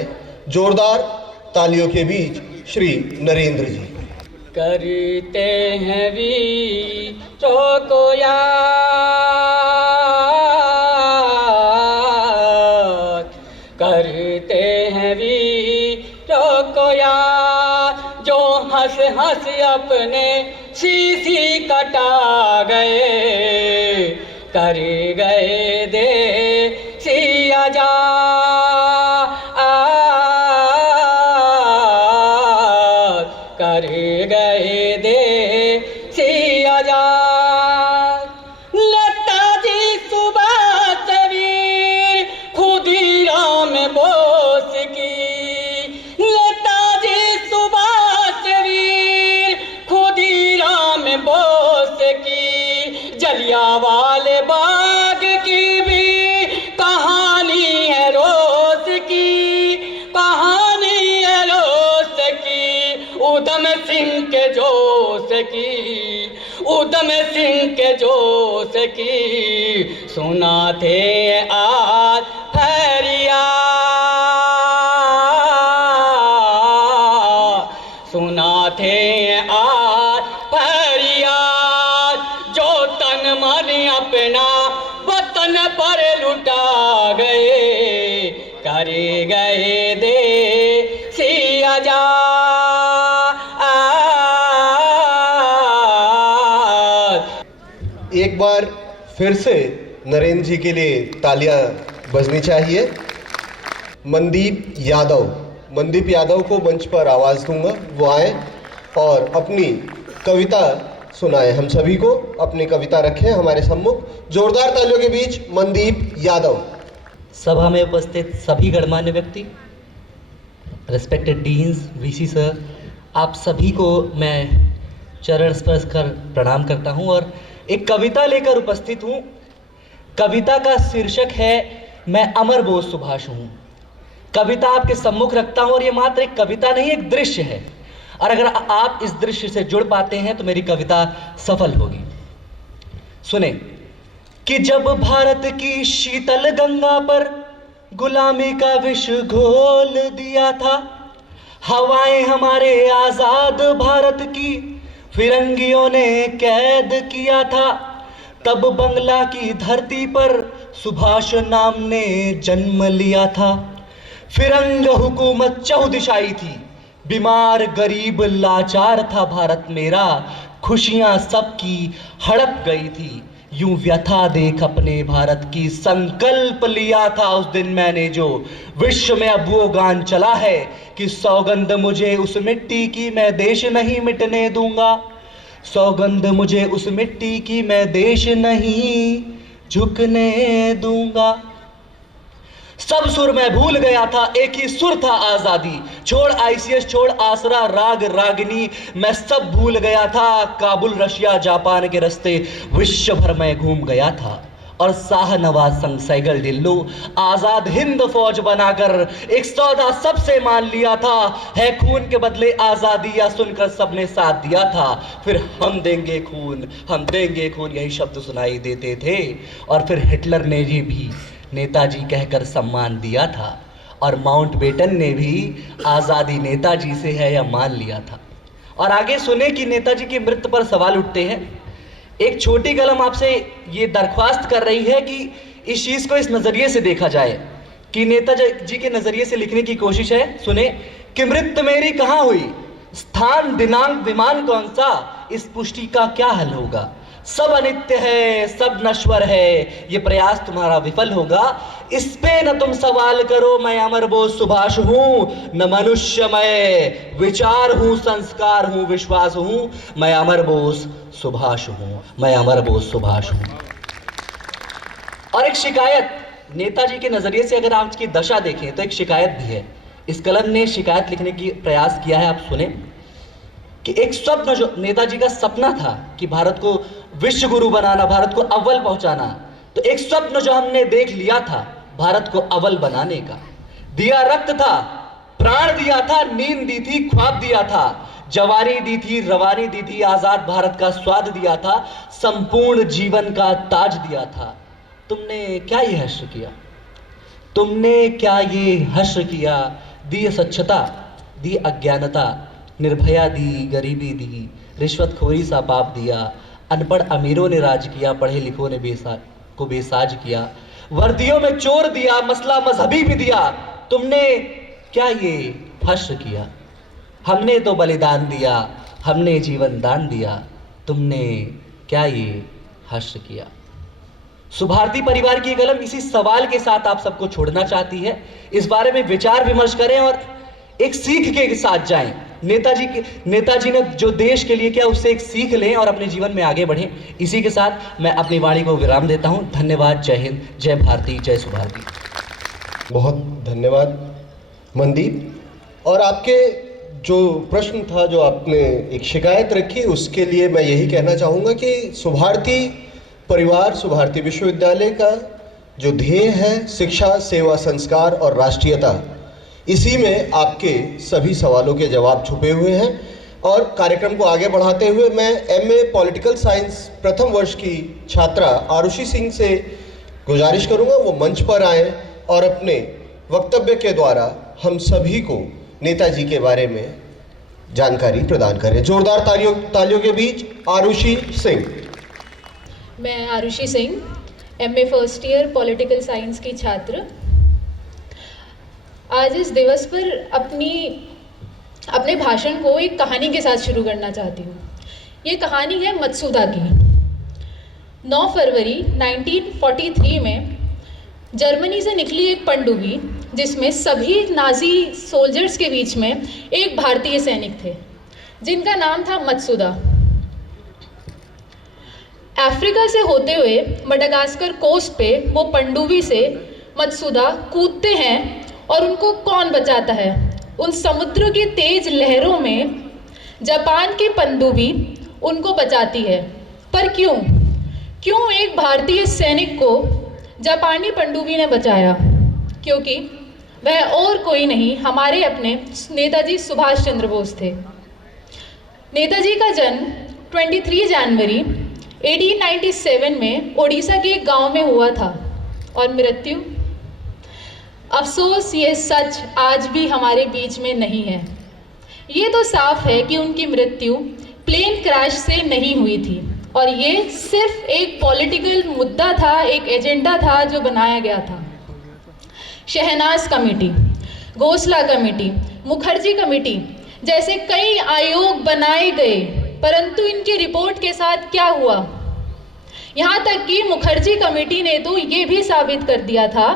जोरदार तालियों के बीच श्री नरेंद्र जी। करते हैं वीरों को याद, करते हैं वीरों को याद, जो हंस हंस अपने शीशी कटा गए, कर गए देसी आजाद, कर गए देसी आजाद। नेताजी सुभाष वीर खुदीराम बोस की, नेताजी सुभाष वीर खुदीराम बोस की, जलियांवाले बाग की भी कहानी है रोज की, कहानी है रोज की, उधम सिंह के जोश की, उधम सिंह के जोश की, सुनाते आज फरियाद, सुनाते आज फरियाद, जो तन मन अपना वतन पर लुटा गए, कर गए देसी आजाद। एक बार फिर से नरेंद्र जी के लिए तालियां बजनी चाहिए। मनदीप यादव को मंच पर आवाज़ दूंगा, वो आए और अपनी कविता सुनाए। हम सभी को अपनी कविता रखें हमारे सम्मुख। जोरदार तालियों के बीच मनदीप यादव। सभा में उपस्थित सभी गणमान्य व्यक्ति, रेस्पेक्टेड डीन्स, वीसी सर, आप सभी को मैं चरण स्पर्श कर प्रणाम करता हूं और एक कविता लेकर उपस्थित हूं। कविता का शीर्षक है मैं अमर बोस सुभाष हूं। कविता आपके सम्मुख रखता हूं और ये मात्र एक कविता नहीं, एक दृश्य है, और अगर आप इस दृश्य से जुड़ पाते हैं तो मेरी कविता सफल होगी। सुने कि जब भारत की शीतल गंगा पर गुलामी का विष घोल दिया था, हवाएं हमारे आजाद भारत की फिरंगियों ने कैद किया था, तब बंगला की धरती पर सुभाष नाम ने जन्म लिया था। फिरंग हुकूमत चौदिशाई थी, बीमार गरीब लाचार था भारत मेरा, खुशियां सबकी हड़प गई थी, यूं व्यथा देख अपने भारत की संकल्प लिया था उस दिन मैंने जो, विश्व में अब वो गान चला है कि सौगंध मुझे उस मिट्टी की मैं देश नहीं मिटने दूंगा, सौगंध मुझे उस मिट्टी की मैं देश नहीं झुकने दूंगा। सब सुर मैं भूल गया था, एक ही सुर था आजादी, छोड़ आईसीएस, छोड़ आसरा, राग रागिनी, मैं सब भूल गया था। काबुल, रशिया, जापान के रास्ते विश्व भर में घूम गया था और शाहनवाज संग सैगल ढिल्लो आजाद हिंद फौज बनाकर एक सौदा सबसे मान लिया था, है खून के बदले आजादी या सुनकर सबने साथ दिया था, फिर हम देंगे खून, हम देंगे खून, यही शब्द सुनाई देते थे। और फिर हिटलर ने ये भी नेताजी कहकर सम्मान दिया था और माउंटबेटन ने भी आज़ादी नेताजी से है यह मान लिया था। और आगे सुने कि नेताजी की मृत्यु पर सवाल उठते हैं। एक छोटी कलम आपसे ये दरख्वास्त कर रही है कि इस चीज़ को इस नज़रिए से देखा जाए कि नेताजी के नज़रिए से लिखने की कोशिश है। सुने कि मृत्यु मेरी कहाँ हुई, स्थान दिनांक विमान कौन सा, इस पुष्टि का क्या हल होगा, सब अनित्य है, सब नश्वर है, ये प्रयास तुम्हारा विफल होगा, इस पे न तुम सवाल करो। मैं अमर बोस सुभाष हूँ, न मनुष्य मैं विचार हूँ, संस्कार हूँ, विश्वास हूँ, मैं अमर बोस सुभाष हूँ, मैं अमर बोस सुभाष हूँ। और एक शिकायत नेताजी के नजरिए से अगर आज की दशा देखें तो एक शिकायत भी है। इस कलम ने शिकायत लिखने की प्रयास किया है। आप सुने कि एक स्वप्न जो नेताजी का सपना था कि भारत को विश्व गुरु बनाना, भारत को अव्वल पहुंचाना, तो एक स्वप्न जो हमने देख लिया था भारत को अव्वल बनाने का, दिया रक्त था, प्राण दिया था, नींद दी थी, ख्वाब दिया था, जवानी दी थी, रवानी दी थी, आजाद भारत का स्वाद दिया था, संपूर्ण जीवन का ताज दिया था। तुमने क्या यह हश्र किया, तुमने क्या ये हश्र किया, दी स्वच्छता, दी अज्ञानता, निर्भया दी, गरीबी दी, रिश्वतखोरी सा पाप दिया, अनपढ़ अमीरों ने राज किया, पढ़े लिखों ने बेसाज किया, वर्दियों में चोर दिया, मसला मजहबी भी दिया, तुमने क्या ये हश्र किया। हमने तो बलिदान दिया, हमने जीवन दान दिया, तुमने क्या ये हश्र किया। सुभारती परिवार की कलम इसी सवाल के साथ आप सबको छोड़ना चाहती है। इस बारे में विचार विमर्श करें और एक सीख के साथ जाएं। नेताजी ने जो देश के लिए किया उससे एक सीख लें और अपने जीवन में आगे बढ़ें। इसी के साथ मैं अपनी वाणी को विराम देता हूं। धन्यवाद। जय हिंद, जय भारती, जय सुभारती। बहुत धन्यवाद मनदीप। और आपके जो प्रश्न था, जो आपने एक शिकायत रखी, उसके लिए मैं यही कहना चाहूँगा कि सुभारती परिवार, सुभारती विश्वविद्यालय का जो ध्येय है शिक्षा, सेवा, संस्कार और राष्ट्रीयता, इसी में आपके सभी सवालों के जवाब छुपे हुए हैं। और कार्यक्रम को आगे बढ़ाते हुए मैं MA पॉलिटिकल साइंस प्रथम वर्ष की छात्रा आरुषि सिंह से गुजारिश करूंगा वो मंच पर आए और अपने वक्तव्य के द्वारा हम सभी को नेताजी के बारे में जानकारी प्रदान करें। जोरदार तालियों के बीच आरुषि सिंह। मैं Arushi Singh, MA first year political science की छात्र। आज इस दिवस पर अपने भाषण को एक कहानी के साथ शुरू करना चाहती हूँ। ये कहानी है मत्सुदा की। 9 फरवरी 1943 में जर्मनी से निकली एक पनडुब्बी जिसमें सभी नाजी सोल्जर्स के बीच में एक भारतीय सैनिक थे जिनका नाम था मत्सुदा। अफ्रीका से होते हुए मडागास्कर कोस्ट पे वो पनडुब्बी से मत्सुदा कूदते हैं और उनको कौन बचाता है। उन समुद्र की तेज लहरों में जापान की पनडुब्बी उनको बचाती है। पर क्यों एक भारतीय सैनिक को जापानी पनडुब्बी ने बचाया? क्योंकि वह और कोई नहीं, हमारे अपने नेताजी सुभाष चंद्र बोस थे। नेताजी का जन्म 23 जनवरी 1897 में ओडिशा के एक गांव में हुआ था और मृत्यु, अफसोस ये सच आज भी हमारे बीच में नहीं है। ये तो साफ है कि उनकी मृत्यु प्लेन क्रैश से नहीं हुई थी और ये सिर्फ एक पॉलिटिकल मुद्दा था, एक एजेंडा था जो बनाया गया था। शहनाज कमेटी, घोसला कमेटी, मुखर्जी कमेटी जैसे कई आयोग बनाए गए, परंतु इनकी रिपोर्ट के साथ क्या हुआ? यहाँ तक कि मुखर्जी कमेटी ने तो ये भी साबित कर दिया था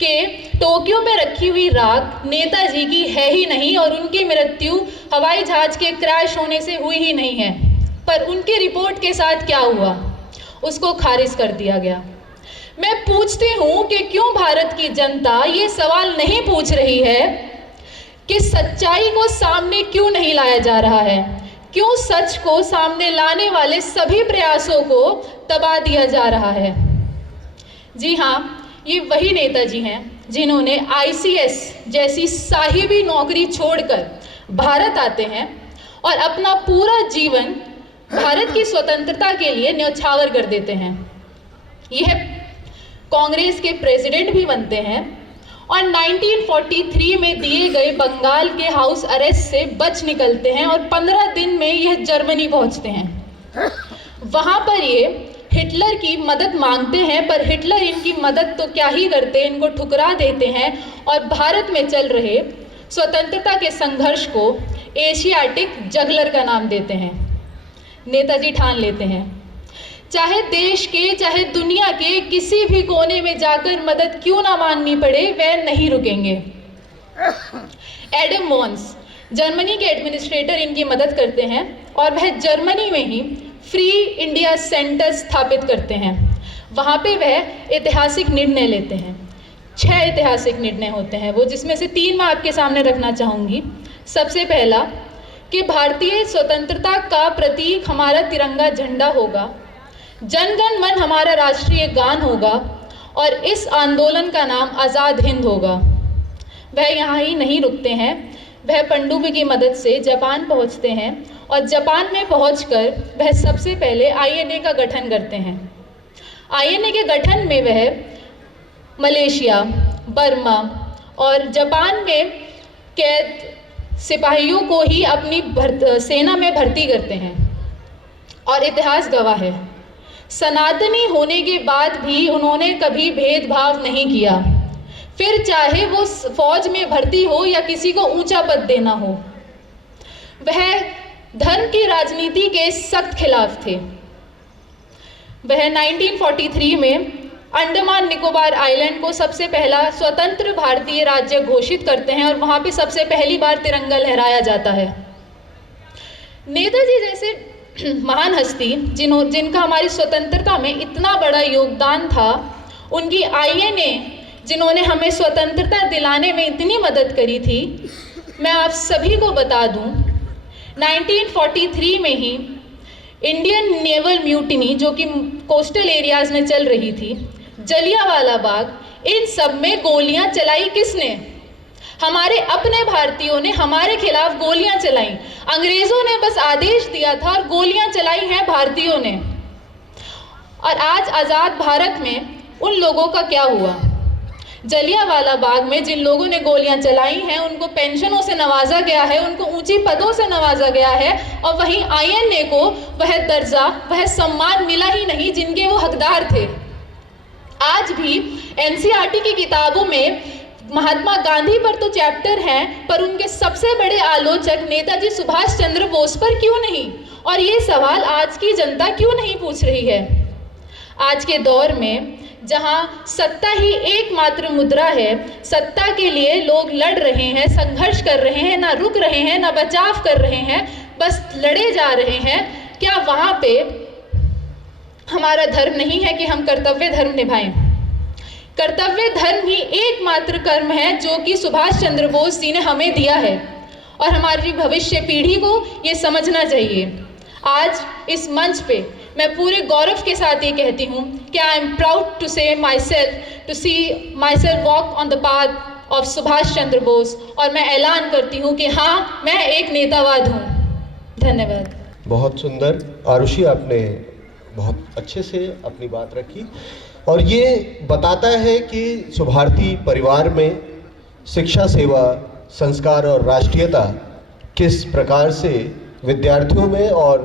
कि टोक्यो में रखी हुई राख नेताजी की है ही नहीं और उनकी मृत्यु हवाई जहाज के क्रैश होने से हुई ही नहीं है। पर उनकी रिपोर्ट के साथ क्या हुआ? उसको खारिज कर दिया गया। मैं पूछती हूँ कि क्यों भारत की जनता ये सवाल नहीं पूछ रही है कि सच्चाई को सामने क्यों नहीं लाया जा रहा है? क्यों सच को सामने लाने वाले सभी प्रयासों को दबा दिया जा रहा है? जी हाँ, ये वही नेताजी हैं जिन्होंने ICS जैसी साहिबी नौकरी छोड़कर भारत आते हैं और अपना पूरा जीवन भारत की स्वतंत्रता के लिए न्यौछावर कर देते हैं। यह कांग्रेस के प्रेसिडेंट भी बनते हैं और 1943 में दिए गए बंगाल के हाउस अरेस्ट से बच निकलते हैं और 15 दिन में यह जर्मनी पहुंचते हैं। वहां पर ये हिटलर की मदद मांगते हैं, पर हिटलर इनकी मदद तो क्या ही करते, इनको ठुकरा देते हैं और भारत में चल रहे स्वतंत्रता के संघर्ष को एशियाटिक जगलर का नाम देते हैं। नेताजी ठान लेते हैं चाहे देश के चाहे दुनिया के किसी भी कोने में जाकर मदद क्यों ना मांगनी पड़े, वह नहीं रुकेंगे। एडम वॉन्स जर्मनी के एडमिनिस्ट्रेटर इनकी मदद करते हैं और वह जर्मनी में ही फ्री इंडिया सेंटर स्थापित करते हैं। वहाँ पे वह ऐतिहासिक निर्णय लेते हैं। 6 ऐतिहासिक निर्णय होते हैं वो, जिसमें से 3 मैं आपके सामने रखना चाहूँगी। सबसे पहला कि भारतीय स्वतंत्रता का प्रतीक हमारा तिरंगा झंडा होगा, जन गण मन हमारा राष्ट्रीय गान होगा और इस आंदोलन का नाम आज़ाद हिंद होगा। वह यहाँ ही नहीं रुकते हैं, वह पनडुब्बी की मदद से जापान पहुँचते हैं और जापान में पहुंचकर वह सबसे पहले INA का गठन करते हैं। INA के गठन में वह मलेशिया, बर्मा और जापान में कैद सिपाहियों को ही अपनी सेना में भर्ती करते हैं। और इतिहास गवाह है, सनातनी होने के बाद भी उन्होंने कभी भेदभाव नहीं किया, फिर चाहे वो फौज में भर्ती हो या किसी को ऊंचा पद देना हो। वह धर्म की राजनीति के सख्त खिलाफ थे। वह 1943 में अंडमान निकोबार आइलैंड को सबसे पहला स्वतंत्र भारतीय राज्य घोषित करते हैं और वहाँ पे सबसे पहली बार तिरंगा लहराया जाता है। नेताजी जैसे महान हस्ती जिनका हमारी स्वतंत्रता में इतना बड़ा योगदान था, उनकी INA जिन्होंने हमें स्वतंत्रता दिलाने में इतनी मदद करी थी, मैं आप सभी को बता दूं 1943 में ही इंडियन नेवल म्यूटिनी जो कि कोस्टल एरियाज़ में चल रही थी, जलियांवाला बाग, इन सब में गोलियां चलाई किसने? हमारे अपने भारतीयों ने हमारे खिलाफ गोलियां चलाई। अंग्रेज़ों ने बस आदेश दिया था और गोलियां चलाई हैं भारतीयों ने। और आज आज़ाद भारत में उन लोगों का क्या हुआ? जलियांवाला बाग में जिन लोगों ने गोलियां चलाई हैं उनको पेंशनों से नवाजा गया है, उनको ऊंची पदों से नवाजा गया है, और वहीं INA को वह दर्जा, वह सम्मान मिला ही नहीं जिनके वो हकदार थे। आज भी NCERT की किताबों में महात्मा गांधी पर तो चैप्टर हैं, पर उनके सबसे बड़े आलोचक नेताजी सुभाष चंद्र बोस पर क्यों नहीं? और ये सवाल आज की जनता क्यों नहीं पूछ रही है? आज के दौर में जहां सत्ता ही एकमात्र मुद्रा है, सत्ता के लिए लोग लड़ रहे हैं, संघर्ष कर रहे हैं, ना रुक रहे हैं, ना बचाव कर रहे हैं, बस लड़े जा रहे हैं। क्या वहां पे हमारा धर्म नहीं है कि हम कर्तव्य धर्म निभाएं? कर्तव्य धर्म ही एकमात्र कर्म है जो कि सुभाष चंद्र बोस जी ने हमें दिया है, और हमारी भविष्य पीढ़ी को ये समझना चाहिए। आज इस मंच पे मैं पूरे गौरव के साथ ये कहती हूँ कि I am proud to say myself, to see myself walk on the path of Subhash Chandra Bose, और मैं ऐलान करती हूँ कि हाँ, मैं एक नेतावाद हूँ। धन्यवाद। बहुत सुंदर आरुषि, आपने बहुत अच्छे से अपनी बात रखी, और ये बताता है कि सुभारती परिवार में शिक्षा, सेवा, संस्कार और राष्ट्रीयता किस प्रकार से विद्यार्थियों में और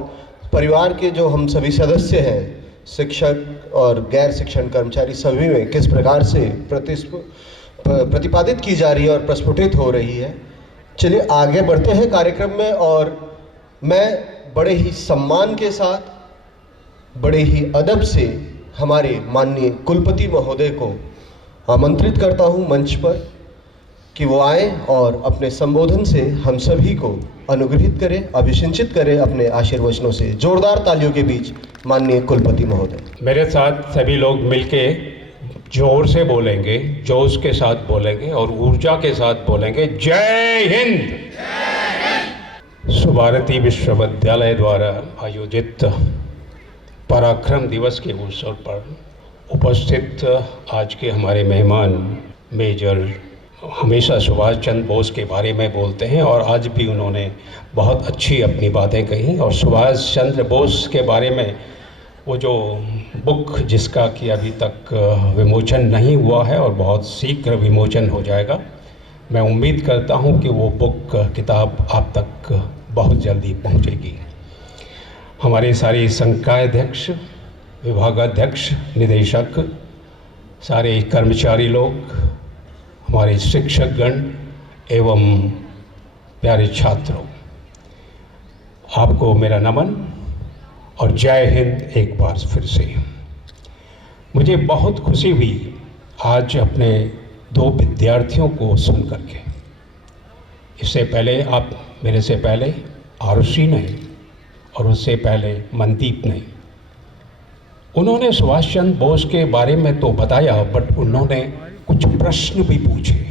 परिवार के जो हम सभी सदस्य हैं, शिक्षक और गैर शिक्षण कर्मचारी, सभी में किस प्रकार से प्रतिपादित की जा रही है और प्रस्फुटित हो रही है। चलिए आगे बढ़ते हैं कार्यक्रम में, और मैं बड़े ही सम्मान के साथ, बड़े ही अदब से हमारे माननीय कुलपति महोदय को आमंत्रित करता हूं मंच पर कि वो आए और अपने संबोधन से हम सभी को अनुग्रहित करें, अभिषिंचित करें अपने आशीर्वचनों से। जोरदार तालियों के बीच माननीय कुलपति महोदय। मेरे साथ सभी लोग मिलके जोर से बोलेंगे, जोश के साथ बोलेंगे और ऊर्जा के साथ बोलेंगे। जय हिंद। सुभारती विश्वविद्यालय द्वारा आयोजित पराक्रम दिवस के अवसर पर उपस्थित आज के हमारे मेहमान मेजर हमेशा सुभाष चंद्र बोस के बारे में बोलते हैं, और आज भी उन्होंने बहुत अच्छी अपनी बातें कही। और सुभाष चंद्र बोस के बारे में वो जो बुक जिसका कि अभी तक विमोचन नहीं हुआ है और बहुत शीघ्र विमोचन हो जाएगा, मैं उम्मीद करता हूँ कि वो बुक किताब आप तक बहुत जल्दी पहुँचेगी। हमारे सारे संकायाध्यक्ष, विभागाध्यक्ष, निदेशक, सारे कर्मचारी लोग, हमारे शिक्षकगण एवं प्यारे छात्रों, आपको मेरा नमन और जय हिंद एक बार फिर से। मुझे बहुत खुशी हुई आज अपने दो विद्यार्थियों को सुन करके। इससे पहले आप मेरे से पहले आरुषि नहीं और उससे पहले मनदीप नहीं, उन्होंने सुभाष चंद्र बोस के बारे में तो बताया, बट उन्होंने कुछ प्रश्न भी पूछे,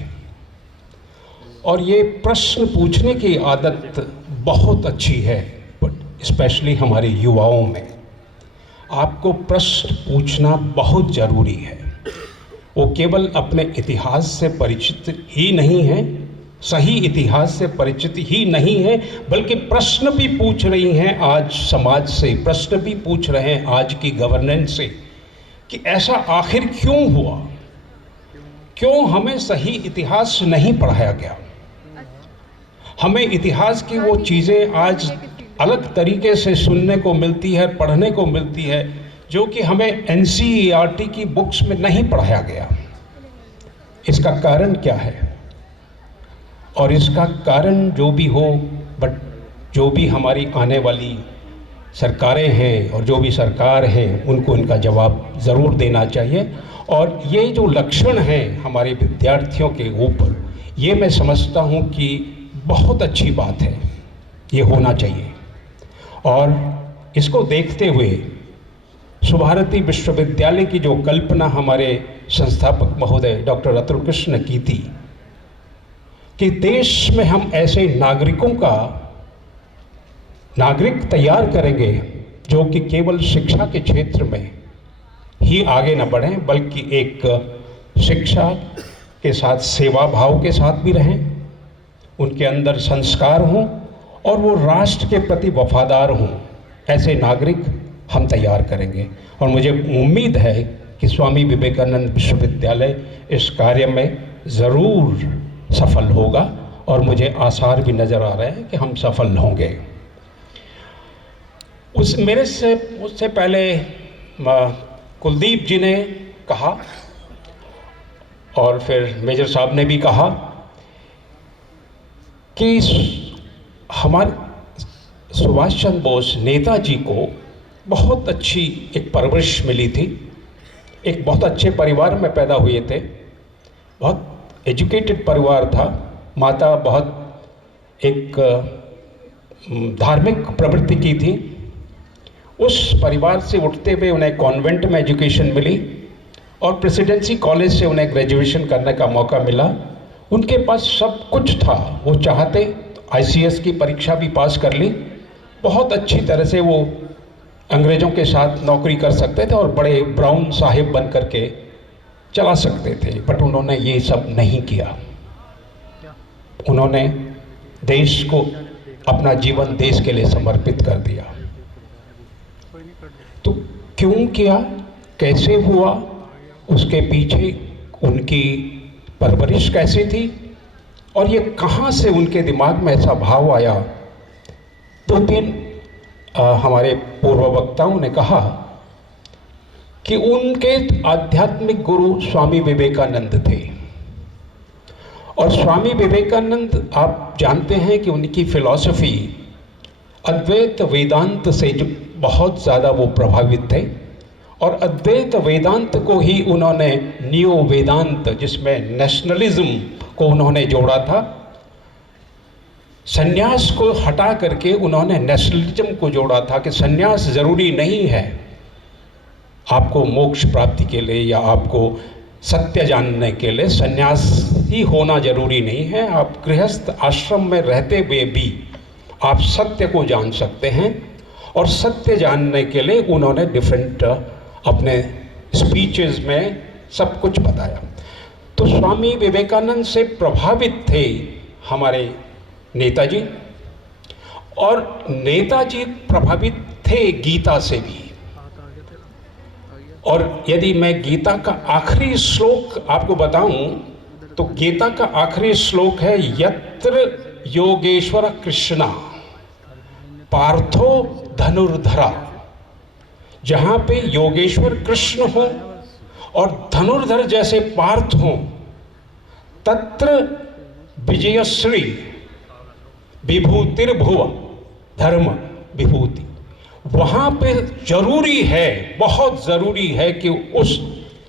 और ये प्रश्न पूछने की आदत बहुत अच्छी है, बट स्पेशली हमारे युवाओं में आपको प्रश्न पूछना बहुत ज़रूरी है। वो केवल अपने इतिहास से परिचित ही नहीं है, सही इतिहास से परिचित ही नहीं है, बल्कि प्रश्न भी पूछ रही हैं आज समाज से, प्रश्न भी पूछ रहे हैं आज की गवर्नेंस से कि ऐसा आखिर क्यों हुआ, क्यों हमें सही इतिहास नहीं पढ़ाया गया। हमें इतिहास की वो चीज़ें आज अलग तरीके से सुनने को मिलती है, पढ़ने को मिलती है, जो कि हमें NCERT की बुक्स में नहीं पढ़ाया गया। इसका कारण क्या है? और इसका कारण जो भी हो, बट जो भी हमारी आने वाली सरकारें हैं और जो भी सरकार है उनको इनका जवाब ज़रूर देना चाहिए। और ये जो लक्षण हैं हमारे विद्यार्थियों के ऊपर, ये मैं समझता हूँ कि बहुत अच्छी बात है, ये होना चाहिए। और इसको देखते हुए सुभारती विश्वविद्यालय की जो कल्पना हमारे संस्थापक महोदय डॉक्टर अतुल कृष्ण की थी कि देश में हम ऐसे नागरिक तैयार करेंगे जो कि केवल शिक्षा के क्षेत्र में ही आगे न बढ़ें, बल्कि एक शिक्षा के साथ सेवा भाव के साथ भी रहें, उनके अंदर संस्कार हों और वो राष्ट्र के प्रति वफादार हों। ऐसे नागरिक हम तैयार करेंगे और मुझे उम्मीद है कि स्वामी विवेकानंद विश्वविद्यालय इस कार्य में ज़रूर सफल होगा और मुझे आसार भी नज़र आ रहे हैं कि हम सफल होंगे। उससे पहले कुलदीप जी ने कहा और फिर मेजर साहब ने भी कहा कि हमारे सुभाष चंद्र बोस नेताजी को बहुत अच्छी एक परवरिश मिली थी, एक बहुत अच्छे परिवार में पैदा हुए थे, बहुत एजुकेटेड परिवार था। माता बहुत एक धार्मिक प्रवृत्ति की थी। उस परिवार से उठते हुए उन्हें कॉन्वेंट में एजुकेशन मिली और प्रेसिडेंसी कॉलेज से उन्हें ग्रेजुएशन करने का मौका मिला। उनके पास सब कुछ था, वो चाहते तो ICS की परीक्षा भी पास कर ली, बहुत अच्छी तरह से वो अंग्रेज़ों के साथ नौकरी कर सकते थे और बड़े ब्राउन साहिब बन करके चला सकते थे, बट उन्होंने ये सब नहीं किया। उन्होंने देश को, अपना जीवन देश के लिए समर्पित कर दिया। तो क्यों किया, कैसे हुआ, उसके पीछे उनकी परवरिश कैसी थी और ये कहाँ से उनके दिमाग में ऐसा भाव आया। 2-3 हमारे पूर्व वक्ताओं ने कहा कि उनके आध्यात्मिक गुरु स्वामी विवेकानंद थे और स्वामी विवेकानंद आप जानते हैं कि उनकी फिलॉसफी अद्वैत वेदांत से जो बहुत ज़्यादा वो प्रभावित थे और अद्वैत वेदांत को ही उन्होंने नियो वेदांत, जिसमें नेशनलिज्म को उन्होंने जोड़ा था, संन्यास को हटा करके उन्होंने नेशनलिज्म को जोड़ा था कि संन्यास ज़रूरी नहीं है आपको मोक्ष प्राप्ति के लिए या आपको सत्य जानने के लिए, संन्यास ही होना जरूरी नहीं है। आप गृहस्थ आश्रम में रहते हुए भी आप सत्य को जान सकते हैं और सत्य जानने के लिए उन्होंने डिफरेंट अपने स्पीचेस में सब कुछ बताया। तो स्वामी विवेकानंद से प्रभावित थे हमारे नेताजी और नेताजी प्रभावित थे गीता से भी। और यदि मैं गीता का आखिरी श्लोक आपको बताऊं तो गीता का आखिरी श्लोक है यत्र योगेश्वर कृष्णा पार्थो धनुर्धरा। जहाँ पे योगेश्वर कृष्ण हो और धनुर्धर जैसे पार्थ हो, तत्र विजयश्री विभूतिर्भुव धर्म विभूति। वहाँ पे जरूरी है, बहुत ज़रूरी है कि उस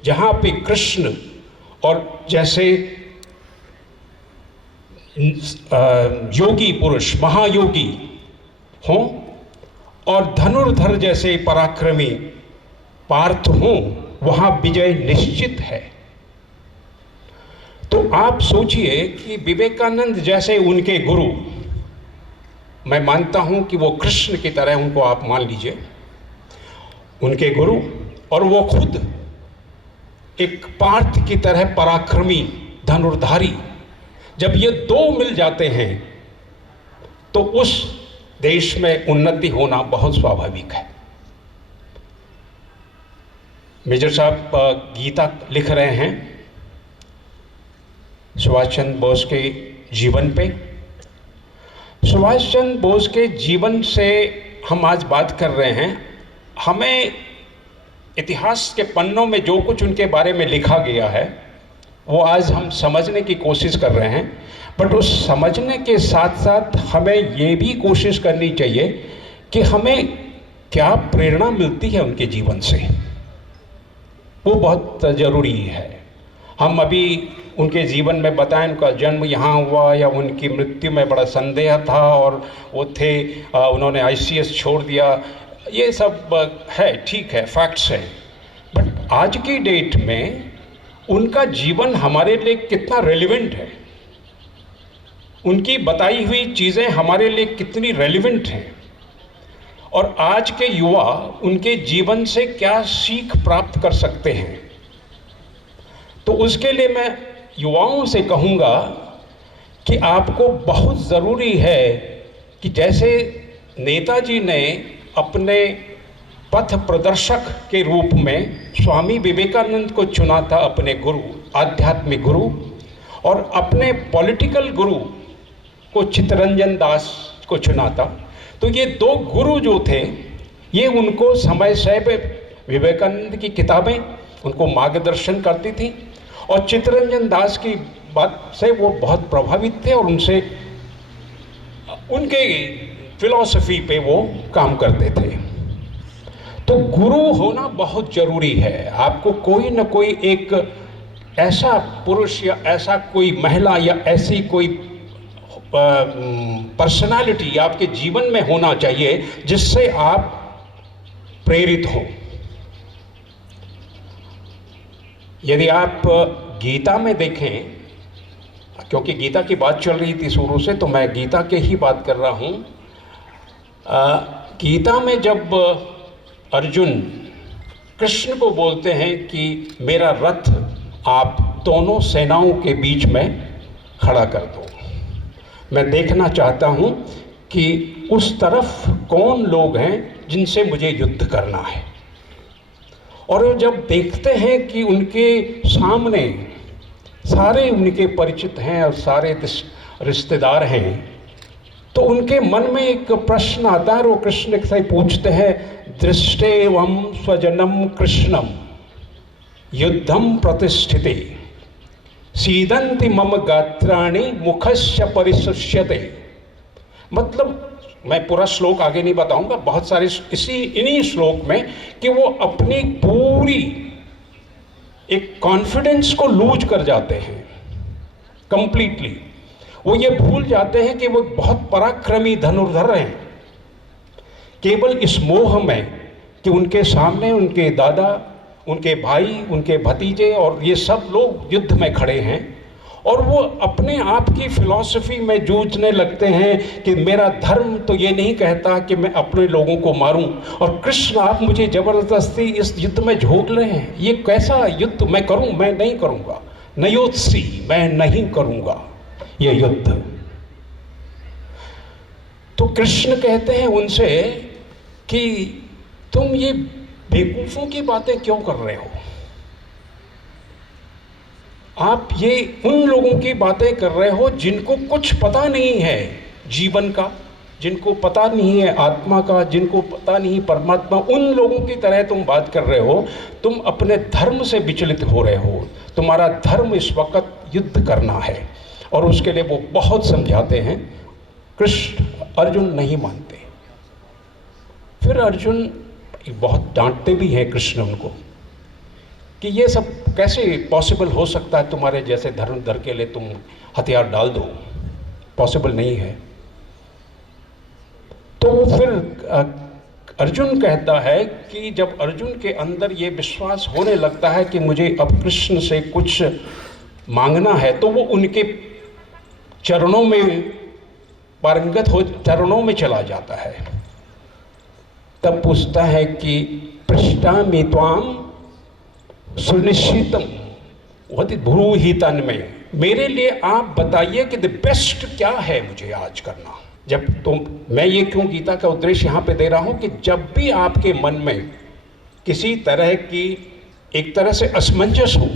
जहाँ पे कृष्ण और जैसे योगी पुरुष महायोगी हों और धनुर्धर जैसे पराक्रमी पार्थ हों, वहाँ विजय निश्चित है। तो आप सोचिए कि विवेकानंद जैसे उनके गुरु, मैं मानता हूं कि वो कृष्ण की तरह उनको आप मान लीजिए, उनके गुरु, और वो खुद एक पार्थ की तरह पराक्रमी धनुर्धारी, जब ये दो मिल जाते हैं तो उस देश में उन्नति होना बहुत स्वाभाविक है। मेजर साहब गीता लिख रहे हैं सुभाष चंद्र बोस के जीवन पे। सुभाष चंद्र बोस के जीवन से हम आज बात कर रहे हैं। हमें इतिहास के पन्नों में जो कुछ उनके बारे में लिखा गया है वो आज हम समझने की कोशिश कर रहे हैं, बट उस समझने के साथ साथ हमें ये भी कोशिश करनी चाहिए कि हमें क्या प्रेरणा मिलती है उनके जीवन से, वो बहुत ज़रूरी है। हम अभी उनके जीवन में बताएं उनका जन्म यहाँ हुआ या उनकी मृत्यु में बड़ा संदेह था और वो थे, उन्होंने ICS छोड़ दिया, ये सब है, ठीक है, फैक्ट्स है। बट आज की डेट में उनका जीवन हमारे लिए कितना रेलिवेंट है, उनकी बताई हुई चीज़ें हमारे लिए कितनी रेलिवेंट हैं, और आज के युवा उनके जीवन से क्या सीख प्राप्त कर सकते हैं। तो उसके लिए मैं युवाओं से कहूँगा कि आपको बहुत ज़रूरी है कि जैसे नेताजी ने अपने पथ प्रदर्शक के रूप में स्वामी विवेकानंद को चुना था अपने गुरु, आध्यात्मिक गुरु, और अपने पॉलिटिकल गुरु को चित्तरंजन दास को चुना था। तो ये दो गुरु जो थे ये उनको समय से विवेकानंद की किताबें उनको मार्गदर्शन करती थी, और चित्तरंजन दास की बात से वो बहुत प्रभावित थे और उनसे उनके फिलॉसफी पे वो काम करते थे। तो गुरु होना बहुत ज़रूरी है। आपको कोई न कोई एक ऐसा पुरुष या ऐसा कोई महिला या ऐसी कोई पर्सनालिटी आपके जीवन में होना चाहिए जिससे आप प्रेरित हो। यदि आप गीता में देखें, क्योंकि गीता की बात चल रही थी शुरू से, तो मैं गीता के ही बात कर रहा हूँ। गीता में जब अर्जुन कृष्ण को बोलते हैं कि मेरा रथ आप दोनों सेनाओं के बीच में खड़ा कर दो, मैं देखना चाहता हूँ कि उस तरफ कौन लोग हैं जिनसे मुझे युद्ध करना है। और जब देखते हैं कि उनके सामने सारे उनके परिचित हैं और सारे रिश्तेदार हैं, तो उनके मन में एक प्रश्न आता है और वो कृष्ण से पूछते हैं, दृष्टेवम स्वजनम कृष्णम युद्धम प्रतिष्ठिते सीदंति मम गात्राणि मुखस्य परिशुष्यते। मतलब मैं पूरा श्लोक आगे नहीं बताऊंगा, बहुत सारे इन्हीं श्लोक में कि वो अपनी पूरी एक कॉन्फिडेंस को लूज कर जाते हैं कंप्लीटली। वो ये भूल जाते हैं कि वो बहुत पराक्रमी धनुर्धर हैं, केवल इस मोह में कि उनके सामने उनके दादा, उनके भाई, उनके भतीजे और ये सब लोग युद्ध में खड़े हैं, और वो अपने आप की फिलॉसफी में जूझने लगते हैं कि मेरा धर्म तो ये नहीं कहता कि मैं अपने लोगों को मारूं, और कृष्ण आप मुझे ज़बरदस्ती इस युद्ध में झोंक रहे हैं, ये कैसा युद्ध मैं करूं? मैं नहीं करूंगा, नयोत्सी, मैं नहीं करूंगा ये युद्ध। तो कृष्ण कहते हैं उनसे कि तुम ये बेवकूफ़ों की बातें क्यों कर रहे हो? आप ये उन लोगों की बातें कर रहे हो जिनको कुछ पता नहीं है जीवन का, जिनको पता नहीं है आत्मा का, जिनको पता नहीं परमात्मा, उन लोगों की तरह तुम बात कर रहे हो। तुम अपने धर्म से विचलित हो रहे हो। तुम्हारा धर्म इस वक्त युद्ध करना है, और उसके लिए वो बहुत समझाते हैं। कृष्ण, अर्जुन नहीं मानते। फिर अर्जुन बहुत डांटते भी हैं कृष्ण उनको कि ये सब कैसे पॉसिबल हो सकता है, तुम्हारे जैसे धर्मधर के लिए तुम हथियार डाल दो, पॉसिबल नहीं है। तो फिर अर्जुन कहता है कि जब अर्जुन के अंदर ये विश्वास होने लगता है कि मुझे अब कृष्ण से कुछ मांगना है, तो वो उनके चरणों में पारंगत हो, चरणों में चला जाता है। तब पूछता है कि पृष्ठामि त्वाम सुनिश्चितम वदि ब्रूहितन में, मेरे लिए आप बताइए कि द बेस्ट क्या है मुझे आज करना। जब मैं ये क्यों गीता का उद्देश्य यहाँ पे दे रहा हूँ कि जब भी आपके मन में किसी तरह की एक तरह से असमंजस हो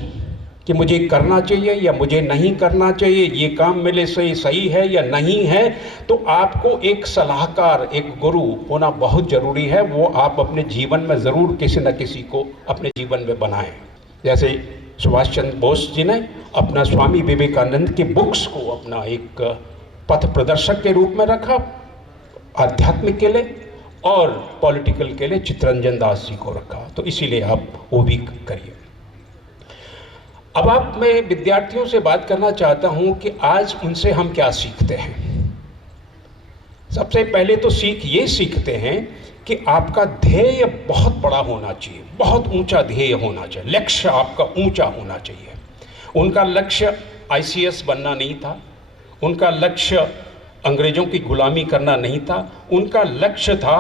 कि मुझे करना चाहिए या मुझे नहीं करना चाहिए, ये काम मेरे से सही है या नहीं है, तो आपको एक सलाहकार, एक गुरु होना बहुत ज़रूरी है। वो आप अपने जीवन में ज़रूर किसी न किसी को अपने जीवन में बनाएं। जैसे सुभाष चंद्र बोस जी ने अपना स्वामी विवेकानंद की बुक्स को अपना एक पथ प्रदर्शक के रूप में रखा, आध्यात्मिक के लिए और पॉलिटिकल के लिए चित्तरंजन दास जी को रखा, तो इसीलिए आप वो भी करिए। अब आप मैं विद्यार्थियों से बात करना चाहता हूं कि आज उनसे हम क्या सीखते हैं। सबसे पहले तो ये सीखते हैं कि आपका ध्येय बहुत बड़ा होना चाहिए, बहुत ऊंचा ध्येय होना चाहिए, लक्ष्य आपका ऊंचा होना चाहिए। उनका लक्ष्य ICS बनना नहीं था, उनका लक्ष्य अंग्रेज़ों की गुलामी करना नहीं था, उनका लक्ष्य था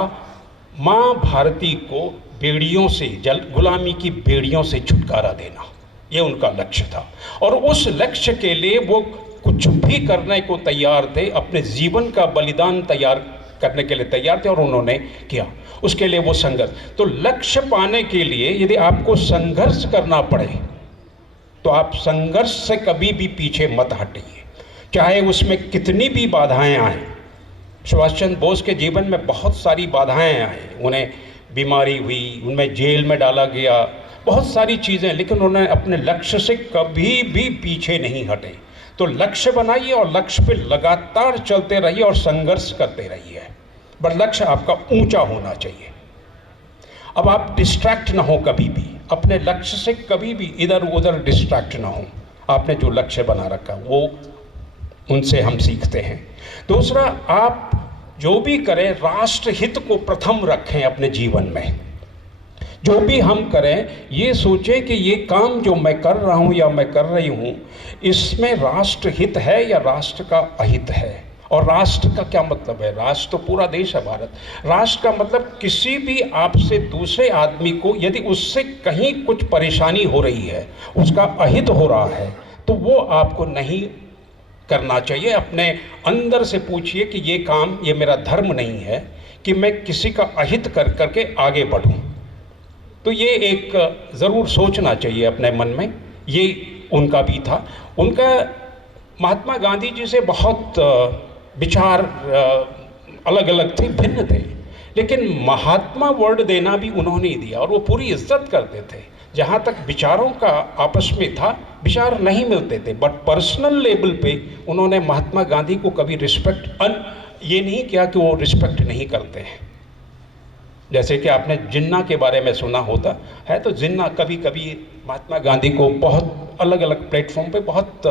माँ भारती को बेड़ियों से, गुलामी की बेड़ियों से छुटकारा देना, ये उनका लक्ष्य था। और उस लक्ष्य के लिए वो कुछ भी करने को तैयार थे, अपने जीवन का बलिदान तैयार करने के लिए तैयार थे और उन्होंने किया। उसके लिए वो संघर्ष, तो लक्ष्य पाने के लिए यदि आपको संघर्ष करना पड़े तो आप संघर्ष से कभी भी पीछे मत हटिए, चाहे उसमें कितनी भी बाधाएं आएँ। सुभाष चंद्र बोस के जीवन में बहुत सारी बाधाएं आई, उन्हें बीमारी हुई, उनमें जेल में डाला गया, बहुत सारी चीज़ें, लेकिन उन्होंने अपने लक्ष्य से कभी भी पीछे नहीं हटे। तो लक्ष्य बनाइए और लक्ष्य पे लगातार चलते रहिए और संघर्ष करते रहिए, बट लक्ष्य आपका ऊंचा होना चाहिए। अब आप डिस्ट्रैक्ट ना हो कभी भी, अपने लक्ष्य से कभी भी इधर उधर डिस्ट्रैक्ट ना हो। आपने जो लक्ष्य बना रखा वो उनसे हम सीखते हैं। दूसरा, आप जो भी करें राष्ट्र हित को प्रथम रखें अपने जीवन में। जो भी हम करें ये सोचें कि ये काम जो मैं कर रहा हूँ या मैं कर रही हूँ, इसमें राष्ट्र हित है या राष्ट्र का अहित है। और राष्ट्र का क्या मतलब है? राष्ट्र तो पूरा देश है भारत। राष्ट्र का मतलब किसी भी आपसे दूसरे आदमी को यदि उससे कहीं कुछ परेशानी हो रही है, उसका अहित हो रहा है, तो वो आपको नहीं करना चाहिए। अपने अंदर से पूछिए कि ये काम, ये मेरा धर्म नहीं है कि मैं किसी का अहित कर करके आगे बढ़ूं। तो ये एक ज़रूर सोचना चाहिए अपने मन में। ये उनका भी था। उनका महात्मा गांधी जी से बहुत विचार अलग अलग थे, भिन्न थे, लेकिन महात्मा वर्ड देना भी उन्होंने ही दिया और वो पूरी इज्जत करते थे। जहाँ तक विचारों का आपस में था, विचार नहीं मिलते थे, बट पर्सनल लेवल पे उन्होंने महात्मा गांधी को कभी ये नहीं किया कि वो रिस्पेक्ट नहीं करते हैं। जैसे कि आपने जिन्ना के बारे में सुना होता है, तो जिन्ना कभी कभी महात्मा गांधी को बहुत अलग अलग प्लेटफॉर्म पे बहुत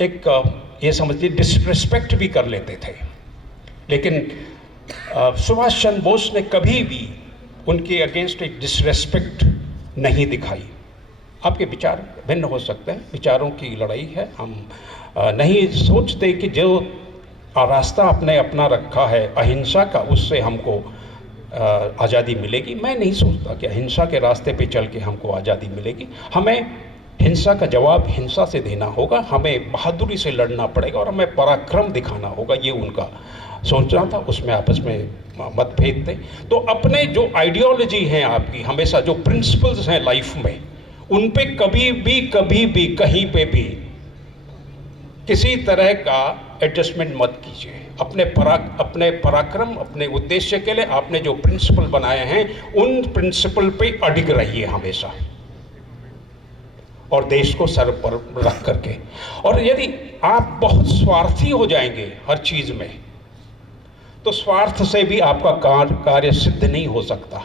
एक ये समझिए डिसरिस्पेक्ट भी कर लेते थे। लेकिन सुभाष चंद्र बोस ने कभी भी उनके अगेंस्ट एक डिसरिस्पेक्ट नहीं दिखाई। आपके विचार भिन्न हो सकते हैं, विचारों की लड़ाई है। हम नहीं सोचते कि जो रास्ता आपने अपना रखा है अहिंसा का, उससे हमको आज़ादी मिलेगी। मैं नहीं सोचता कि अहिंसा के रास्ते पे चल के हमको आज़ादी मिलेगी। हमें हिंसा का जवाब हिंसा से देना होगा, हमें बहादुरी से लड़ना पड़ेगा और हमें पराक्रम दिखाना होगा। ये उनका सोचना था, उसमें आपस में मतभेद थे। तो अपने जो आइडियोलॉजी हैं आपकी, हमेशा जो प्रिंसिपल्स हैं लाइफ में, उन पे कभी भी कहीं पे भी किसी तरह का एडजस्टमेंट मत कीजिए। अपने पराक्रम, अपने उद्देश्य के लिए आपने जो प्रिंसिपल बनाए हैं, उन प्रिंसिपल पे अडिग रहिए हमेशा, और देश को सर पर रख करके। और यदि आप बहुत स्वार्थी हो जाएंगे हर चीज़ में, तो स्वार्थ से भी आपका कार्य सिद्ध नहीं हो सकता।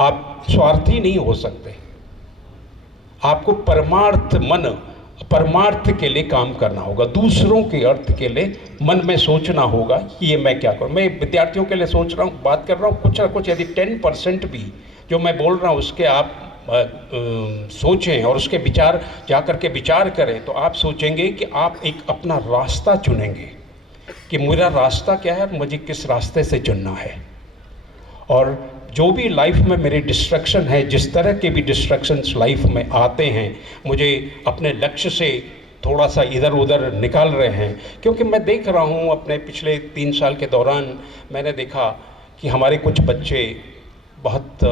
आप स्वार्थी नहीं हो सकते। आपको परमार्थ के लिए काम करना होगा, दूसरों के अर्थ के लिए मन में सोचना होगा कि ये मैं क्या करूँ। मैं विद्यार्थियों के लिए सोच रहा हूँ, बात कर रहा हूँ, कुछ ना कुछ यदि 10% भी जो मैं बोल रहा हूँ उसके आप सोचें और उसके विचार जा कर के विचार करें, तो आप सोचेंगे कि आप एक अपना रास्ता चुनेंगे कि मेरा रास्ता क्या है, मुझे किस रास्ते से चुनना है। और जो भी लाइफ में मेरे डिस्ट्रैक्शन है, जिस तरह के भी डिस्ट्रैक्शंस लाइफ में आते हैं, मुझे अपने लक्ष्य से थोड़ा सा इधर उधर निकाल रहे हैं। क्योंकि मैं देख रहा हूँ अपने पिछले 3 साल के दौरान मैंने देखा कि हमारे कुछ बच्चे बहुत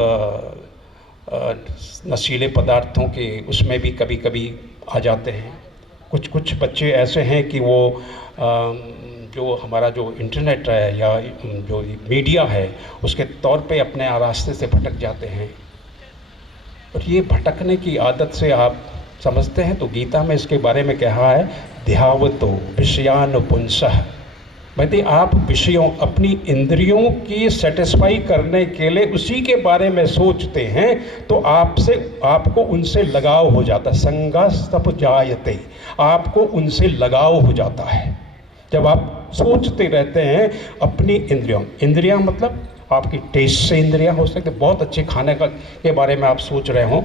नशीले पदार्थों के उसमें भी कभी कभी आ जाते हैं। कुछ कुछ बच्चे ऐसे हैं कि वो जो हमारा जो इंटरनेट है या जो मीडिया है उसके तौर पे अपने रास्ते से भटक जाते हैं। और ये भटकने की आदत से आप समझते हैं तो गीता में इसके बारे में कहा है, ध्यावतो विषयानुपुंसः। भाई आप विषयों, अपनी इंद्रियों की सेटिस्फाई करने के लिए उसी के बारे में सोचते हैं तो आपको उनसे लगाव हो जाता है। संगस्तप जायते, आपको उनसे लगाव हो जाता है जब आप सोचते रहते हैं अपनी इंद्रियां मतलब आपकी टेस्ट से इंद्रियां हो सकती है, बहुत अच्छे खाने के बारे में आप सोच रहे हो।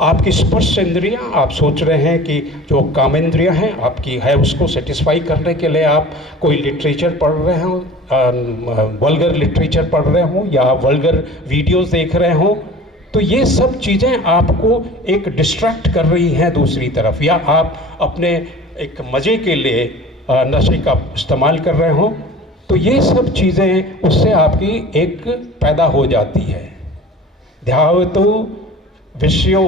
आपकी स्पर्श इंद्रियां, आप सोच रहे हैं कि जो कामेंद्रियां हैं आपकी है उसको सेटिस्फाई करने के लिए आप कोई लिटरेचर पढ़ रहे हो, वल्गर लिटरेचर पढ़ रहे हो या वल्गर वीडियोस देख रहे हो, तो ये सब चीज़ें आपको एक डिस्ट्रैक्ट कर रही हैं दूसरी तरफ, या आप अपने एक मज़े के लिए नशे का इस्तेमाल कर रहे हो, तो ये सब चीज़ें उससे आपकी एक पैदा हो जाती है। ध्यावतो विषयो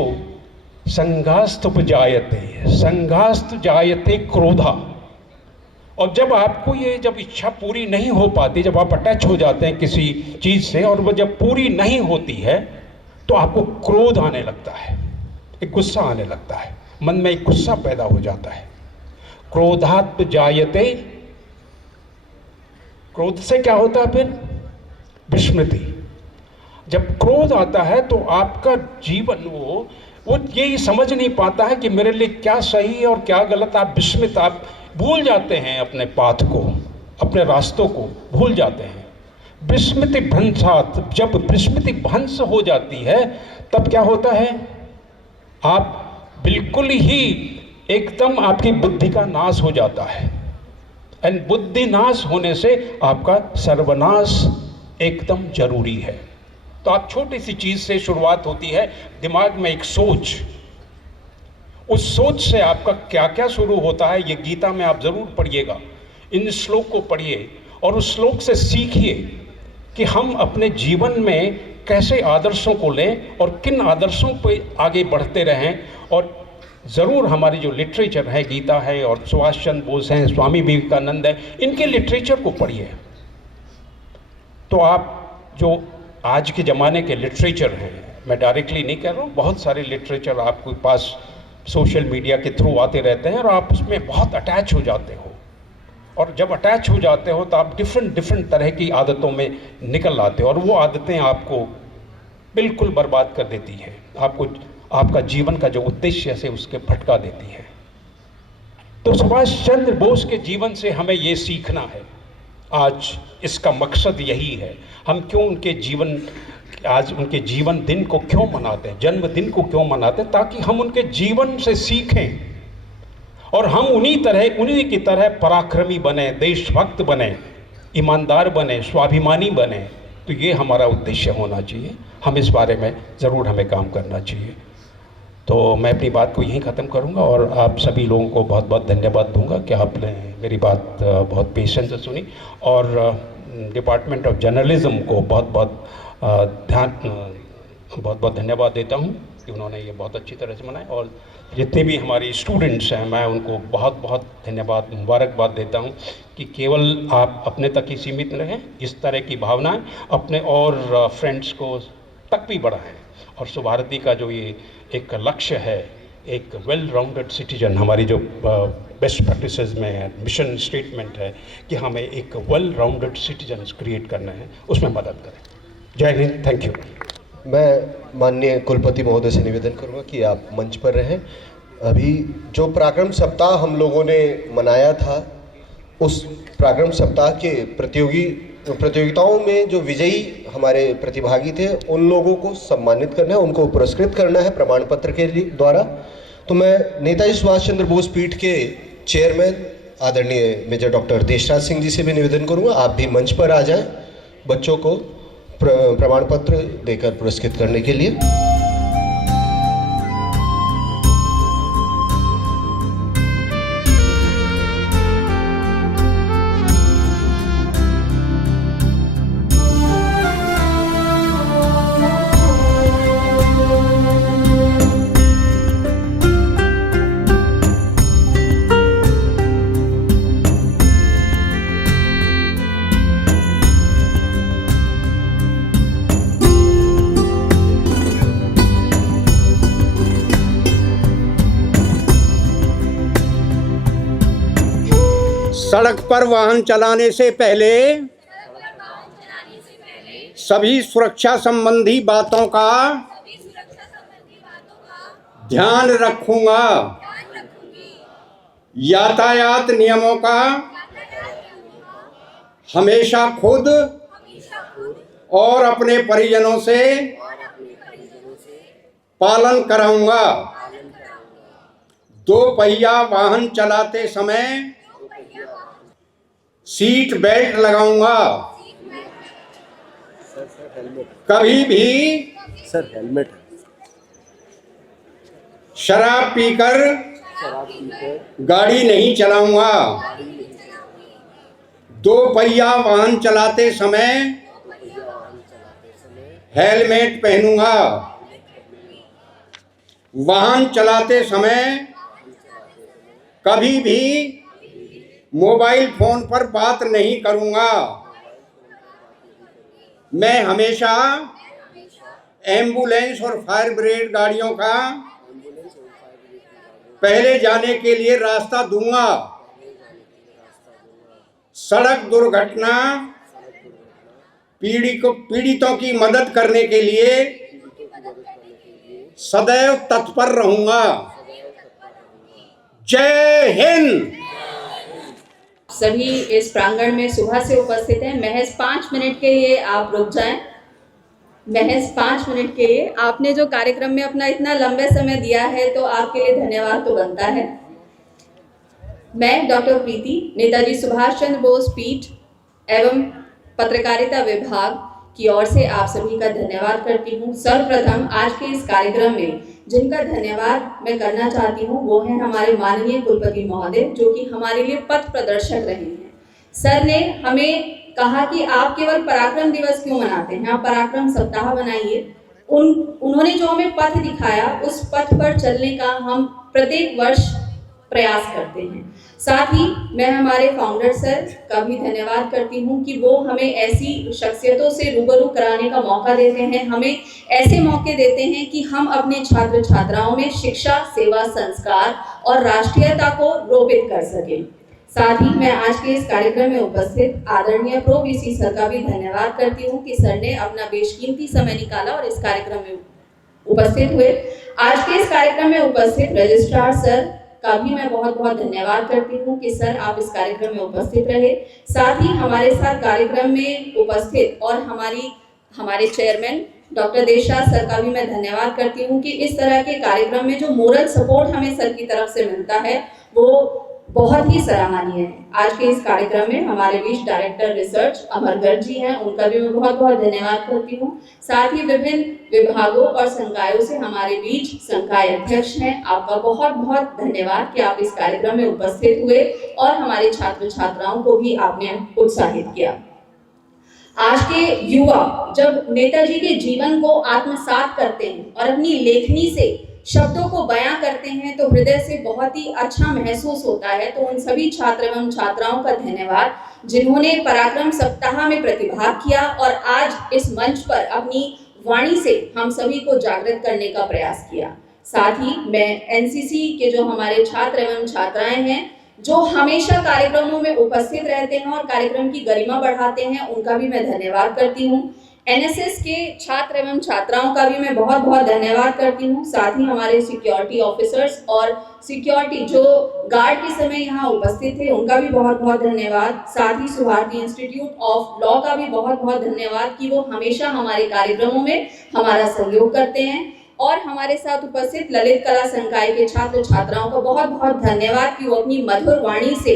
संघास्तुप जायते, संघास्त जायते क्रोधा। और जब आपको ये जब इच्छा पूरी नहीं हो पाती, जब आप अटैच हो जाते हैं किसी चीज़ से और वो जब पूरी नहीं होती है तो आपको क्रोध आने लगता है, एक गुस्सा आने लगता है, मन में एक गुस्सा पैदा हो जाता है। क्रोधात् जायते, क्रोध से क्या होता है फिर? विस्मृति। जब क्रोध आता है तो आपका जीवन वो ये समझ नहीं पाता है कि मेरे लिए क्या सही है और क्या गलत। आप विस्मित, आप भूल जाते हैं अपने पाथ को, अपने रास्तों को भूल जाते हैं। विस्मृति भ्रंशात्, जब विस्मृति भ्रंश हो जाती है तब क्या होता है? आप बिल्कुल ही एकदम आपकी बुद्धि का नाश हो जाता है। एंड बुद्धि नाश होने से आपका सर्वनाश एकदम जरूरी है। तो आप छोटी सी चीज से शुरुआत होती है, दिमाग में एक सोच, उस सोच से आपका क्या क्या शुरू होता है ये गीता में आप जरूर पढ़िएगा। इन श्लोक को पढ़िए और उस श्लोक से सीखिए कि हम अपने जीवन में कैसे आदर्शों को लें और किन आदर्शों पे आगे बढ़ते रहें। और ज़रूर हमारी जो लिटरेचर है, गीता है और सुभाष चंद्र बोस हैं, स्वामी विवेकानंद है, इनके लिटरेचर को पढ़िए। तो आप जो आज के ज़माने के लिटरेचर हैं, मैं डायरेक्टली नहीं कह रहा हूँ, बहुत सारे लिटरेचर आपके पास सोशल मीडिया के थ्रू आते रहते हैं और आप उसमें बहुत अटैच हो जाते हो। और जब अटैच हो जाते हो तो आप डिफरेंट तरह की आदतों में निकल आते हो और वो आदतें आपको बिल्कुल बर्बाद कर देती है, आपको आपका जीवन का जो उद्देश्य से उसके भटका देती है। तो सुभाष चंद्र बोस के जीवन से हमें ये सीखना है। आज इसका मकसद यही है, हम क्यों उनके जीवन, आज उनके जीवन दिन को क्यों मनाते हैं, जन्मदिन को क्यों मनाते हैं, ताकि हम उनके जीवन से सीखें और हम उन्हीं की तरह पराक्रमी बने, देशभक्त बने, ईमानदार बने, स्वाभिमानी बने। तो ये हमारा उद्देश्य होना चाहिए। हम इस बारे में ज़रूर हमें काम करना चाहिए। तो मैं अपनी बात को यहीं ख़त्म करूंगा और आप सभी लोगों को बहुत बहुत धन्यवाद दूंगा कि आपने मेरी बात बहुत पेशेंस से सुनी। और डिपार्टमेंट ऑफ जर्नलिज्म को बहुत बहुत धन्यवाद देता हूं कि उन्होंने ये बहुत अच्छी तरह से मनाया। और जितने भी हमारे स्टूडेंट्स हैं, मैं उनको बहुत बहुत धन्यवाद, मुबारकबाद देता हूं कि केवल आप अपने तक ही सीमित रहें, इस तरह की भावनाएं अपने और फ्रेंड्स को तक भी बढ़ाएं। और सुभारती का जो ये एक लक्ष्य है, एक वेल राउंडेड सिटीजन, हमारी जो बेस्ट प्रैक्टिसेस में मिशन स्टेटमेंट है कि हमें एक वेल राउंडेड सिटीजन क्रिएट करना है, उसमें मदद करें। जय हिंद, थैंक यू। मैं माननीय कुलपति महोदय से निवेदन करूंगा कि आप मंच पर रहें। अभी जो पराक्रम सप्ताह हम लोगों ने मनाया था, उस पराक्रम सप्ताह के प्रतियोगिताओं में जो विजयी हमारे प्रतिभागी थे उन लोगों को सम्मानित करना है, उनको पुरस्कृत करना है प्रमाण पत्र के द्वारा। तो मैं नेताजी सुभाष चंद्र बोस पीठ के चेयरमैन आदरणीय मेजर डॉक्टर देशराज सिंह जी से भी निवेदन करूंगा, आप भी मंच पर आ जाएं बच्चों को प्रमाण पत्र देकर पुरस्कृत करने के लिए। सड़क पर वाहन चलाने से पहले सभी सुरक्षा संबंधी बातों का ध्यान रखूंगा। यातायात नियमों का हमेशा खुद और अपने परिजनों से पालन कराऊंगा। दो पहिया वाहन चलाते समय सीट बेल्ट लगाऊंगा। कभी भी शराब पीकर गाड़ी नहीं चलाऊंगा। दो पहिया वाहन चलाते समय हेलमेट पहनूंगा। वाहन चलाते समय कभी भी मोबाइल फोन पर बात नहीं करूंगा। मैं हमेशा एम्बुलेंस और फायर ब्रिगेड गाड़ियों का पहले जाने के लिए रास्ता दूंगा। सड़क दुर्घटना पीड़ितों की मदद करने के लिए सदैव तत्पर रहूंगा। जय हिंद। सभी इस प्रांगण में सुबह से उपस्थित हैं। महज 5 मिनट के लिए आप रुक जाएं। महज 5 मिनट के लिए आपने जो कार्यक्रम में अपना इतना लंबे समय दिया है तो आपके लिए धन्यवाद तो बनता है। मैं डॉक्टर प्रीति नेताजी सुभाष चंद्र बोस पीठ एवं पत्रकारिता विभाग की ओर से आप सभी का धन्यवाद करती हूँ। सर्वप्रथम आज के इस कार्यक्रम में जिनका धन्यवाद मैं करना चाहती हूँ वो है हमारे माननीय कुलपति महोदय, जो कि हमारे लिए पथ प्रदर्शक रहे हैं। सर ने हमें कहा कि आप केवल पराक्रम दिवस क्यों मनाते हैं, आप पराक्रम सप्ताह बनाइए। उन्होंने जो हमें पथ दिखाया उस पथ पर चलने का हम प्रत्येक वर्ष प्रयास करते हैं। साथ ही मैं हमारे फाउंडर सर का भी धन्यवाद करती हूँ कि वो हमें ऐसी शख्सियतों से रूबरू कराने का मौका देते हैं, हमें ऐसे मौके देते हैं कि हम अपने छात्र छात्राओं में शिक्षा, सेवा, संस्कार और राष्ट्रीयता को रोपित कर सकें। साथ ही मैं आज के इस कार्यक्रम में उपस्थित आदरणीय प्रो वीसी सर का भी धन्यवाद करती हूँ कि सर ने अपना बेशकीमती समय निकाला और इस कार्यक्रम में उपस्थित हुए। आज के इस कार्यक्रम में उपस्थित रजिस्ट्रार सर का भी मैं बहुत बहुत धन्यवाद करती हूँ कि सर आप इस कार्यक्रम में उपस्थित रहे। साथ ही हमारे साथ कार्यक्रम में उपस्थित और हमारे चेयरमैन डॉक्टर देशराज सर का भी मैं धन्यवाद करती हूँ कि इस तरह के कार्यक्रम में जो मोरल सपोर्ट हमें सर की तरफ से मिलता है वो बहुत ही सराहनीय है। आज के इस कार्यक्रम में हमारे बीच डायरेक्टर रिसर्च अमर गर्ग जी हैं, उनका भी मैं बहुत बहुत धन्यवाद करती हूँ। साथ ही विभिन्न विभागों और संकायों से हमारे बीच संकाय अध्यक्ष हैं, आपका बहुत बहुत धन्यवाद कि आप इस कार्यक्रम में उपस्थित हुए और हमारे छात्र छात्राओं को भी आपने उत्साहित किया। आज के युवा जब नेताजी के जीवन को आत्मसात करते हैं और अपनी लेखनी से शब्दों को बयां करते हैं तो हृदय से बहुत ही अच्छा महसूस होता है। तो उन सभी छात्र एवं छात्राओं का धन्यवाद जिन्होंने पराक्रम सप्ताह में प्रतिभाग किया और आज इस मंच पर अपनी वाणी से हम सभी को जागृत करने का प्रयास किया। साथ ही मैं एनसीसी के जो हमारे छात्र एवं छात्राएं हैं जो हमेशा कार्यक्रमों में उपस्थित रहते हैं और कार्यक्रम की गरिमा बढ़ाते हैं, उनका भी मैं धन्यवाद करती हूँ। एनएसएस के छात्र एवं छात्राओं का भी मैं बहुत बहुत धन्यवाद करती हूँ। साथ ही हमारे सिक्योरिटी ऑफिसर्स और सिक्योरिटी जो गार्ड के समय यहाँ उपस्थित थे उनका भी बहुत बहुत धन्यवाद। साथ ही सुभारती इंस्टीट्यूट ऑफ लॉ का भी बहुत बहुत धन्यवाद कि वो हमेशा हमारे कार्यक्रमों में हमारा सहयोग करते हैं। और हमारे साथ उपस्थित ललित कला संकाय के छात्र छात्राओं का बहुत बहुत धन्यवाद कि वो अपनी मधुर वाणी से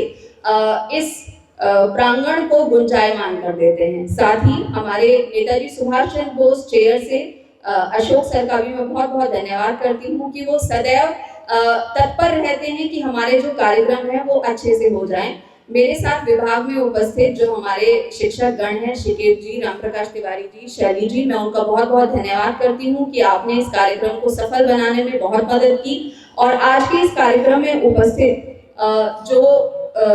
इस प्रांगण को गुंजायमान कर देते हैं। साथ ही हमारे नेताजी सुभाष चंद्र बोस चेयर से अशोक सर का भी मैं बहुत बहुत धन्यवाद करती हूँ कि वो सदैव तत्पर रहते हैं कि हमारे जो कार्यक्रम है वो अच्छे से हो जाएं। मेरे साथ विभाग में उपस्थित जो हमारे शिक्षक गण हैं, शिकेत जी, राम प्रकाश तिवारी जी, शैली जी, मैं उनका बहुत बहुत धन्यवाद करती हूँ कि आपने इस कार्यक्रम को सफल बनाने में बहुत मदद की। और आज के इस कार्यक्रम में उपस्थित जो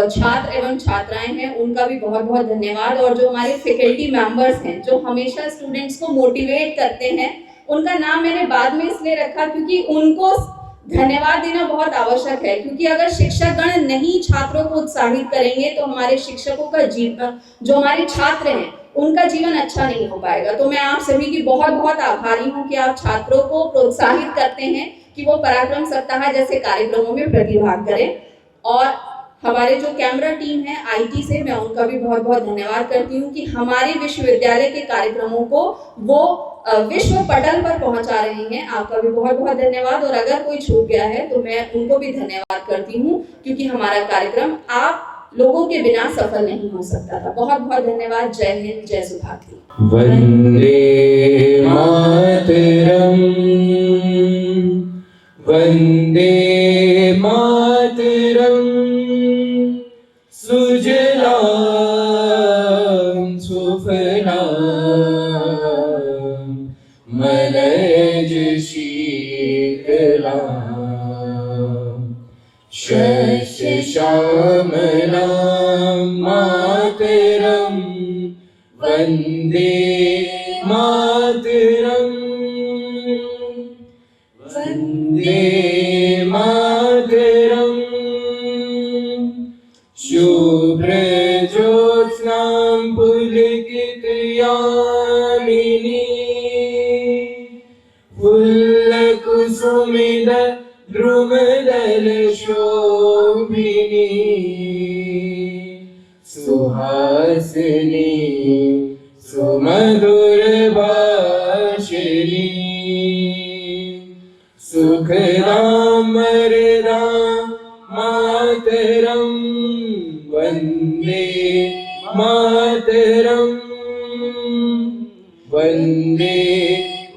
छात्र एवं छात्राएं हैं उनका भी बहुत बहुत धन्यवाद। और जो हमारे फैकल्टी मेंबर्स हैं जो हमेशा स्टूडेंट्स को मोटिवेट करते हैं, उनका नाम मैंने बाद में इसलिए रखा क्योंकि उनको धन्यवाद देना बहुत आवश्यक है, क्योंकि अगर शिक्षकगण नहीं छात्रों को उत्साहित करेंगे तो हमारे शिक्षकों का जीवन, जो हमारे छात्र हैं उनका जीवन अच्छा नहीं हो पाएगा। तो मैं आप सभी की बहुत बहुत आभारी हूँ कि आप छात्रों को प्रोत्साहित करते हैं कि वो पराक्रम सप्ताह जैसे कार्यक्रमों में प्रतिभाग करें। और हमारे जो कैमरा टीम है आईटी से, मैं उनका भी बहुत बहुत धन्यवाद करती हूँ कि हमारे विश्वविद्यालय के कार्यक्रमों को वो विश्व पटल पर पहुंचा रहे हैं। आपका भी बहुत बहुत धन्यवाद। और अगर कोई छूट गया है तो मैं उनको भी धन्यवाद करती हूँ, क्योंकि हमारा कार्यक्रम आप लोगों के बिना सफल नहीं हो सकता था। बहुत बहुत धन्यवाद। जय हिंद, जय सुभाष। वंदे मातरम, वंदे मातरम, सुजलां सुफलां मलयज शीतलां शस्य श्यामलां मातरं वन्दे मातरं, वन्दे मातरं। शुभ्रज्योत्स्नां पुलकितयामिनी फुल्लकुसुमित द्रुमदलशोभिनी सुहासिनी सुमधुरभाषिणी सुखदां वरदां मातरं वन्दे मातरं, वन्दे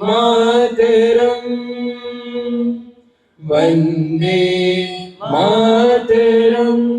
मातरं, वन्दे मातरम्।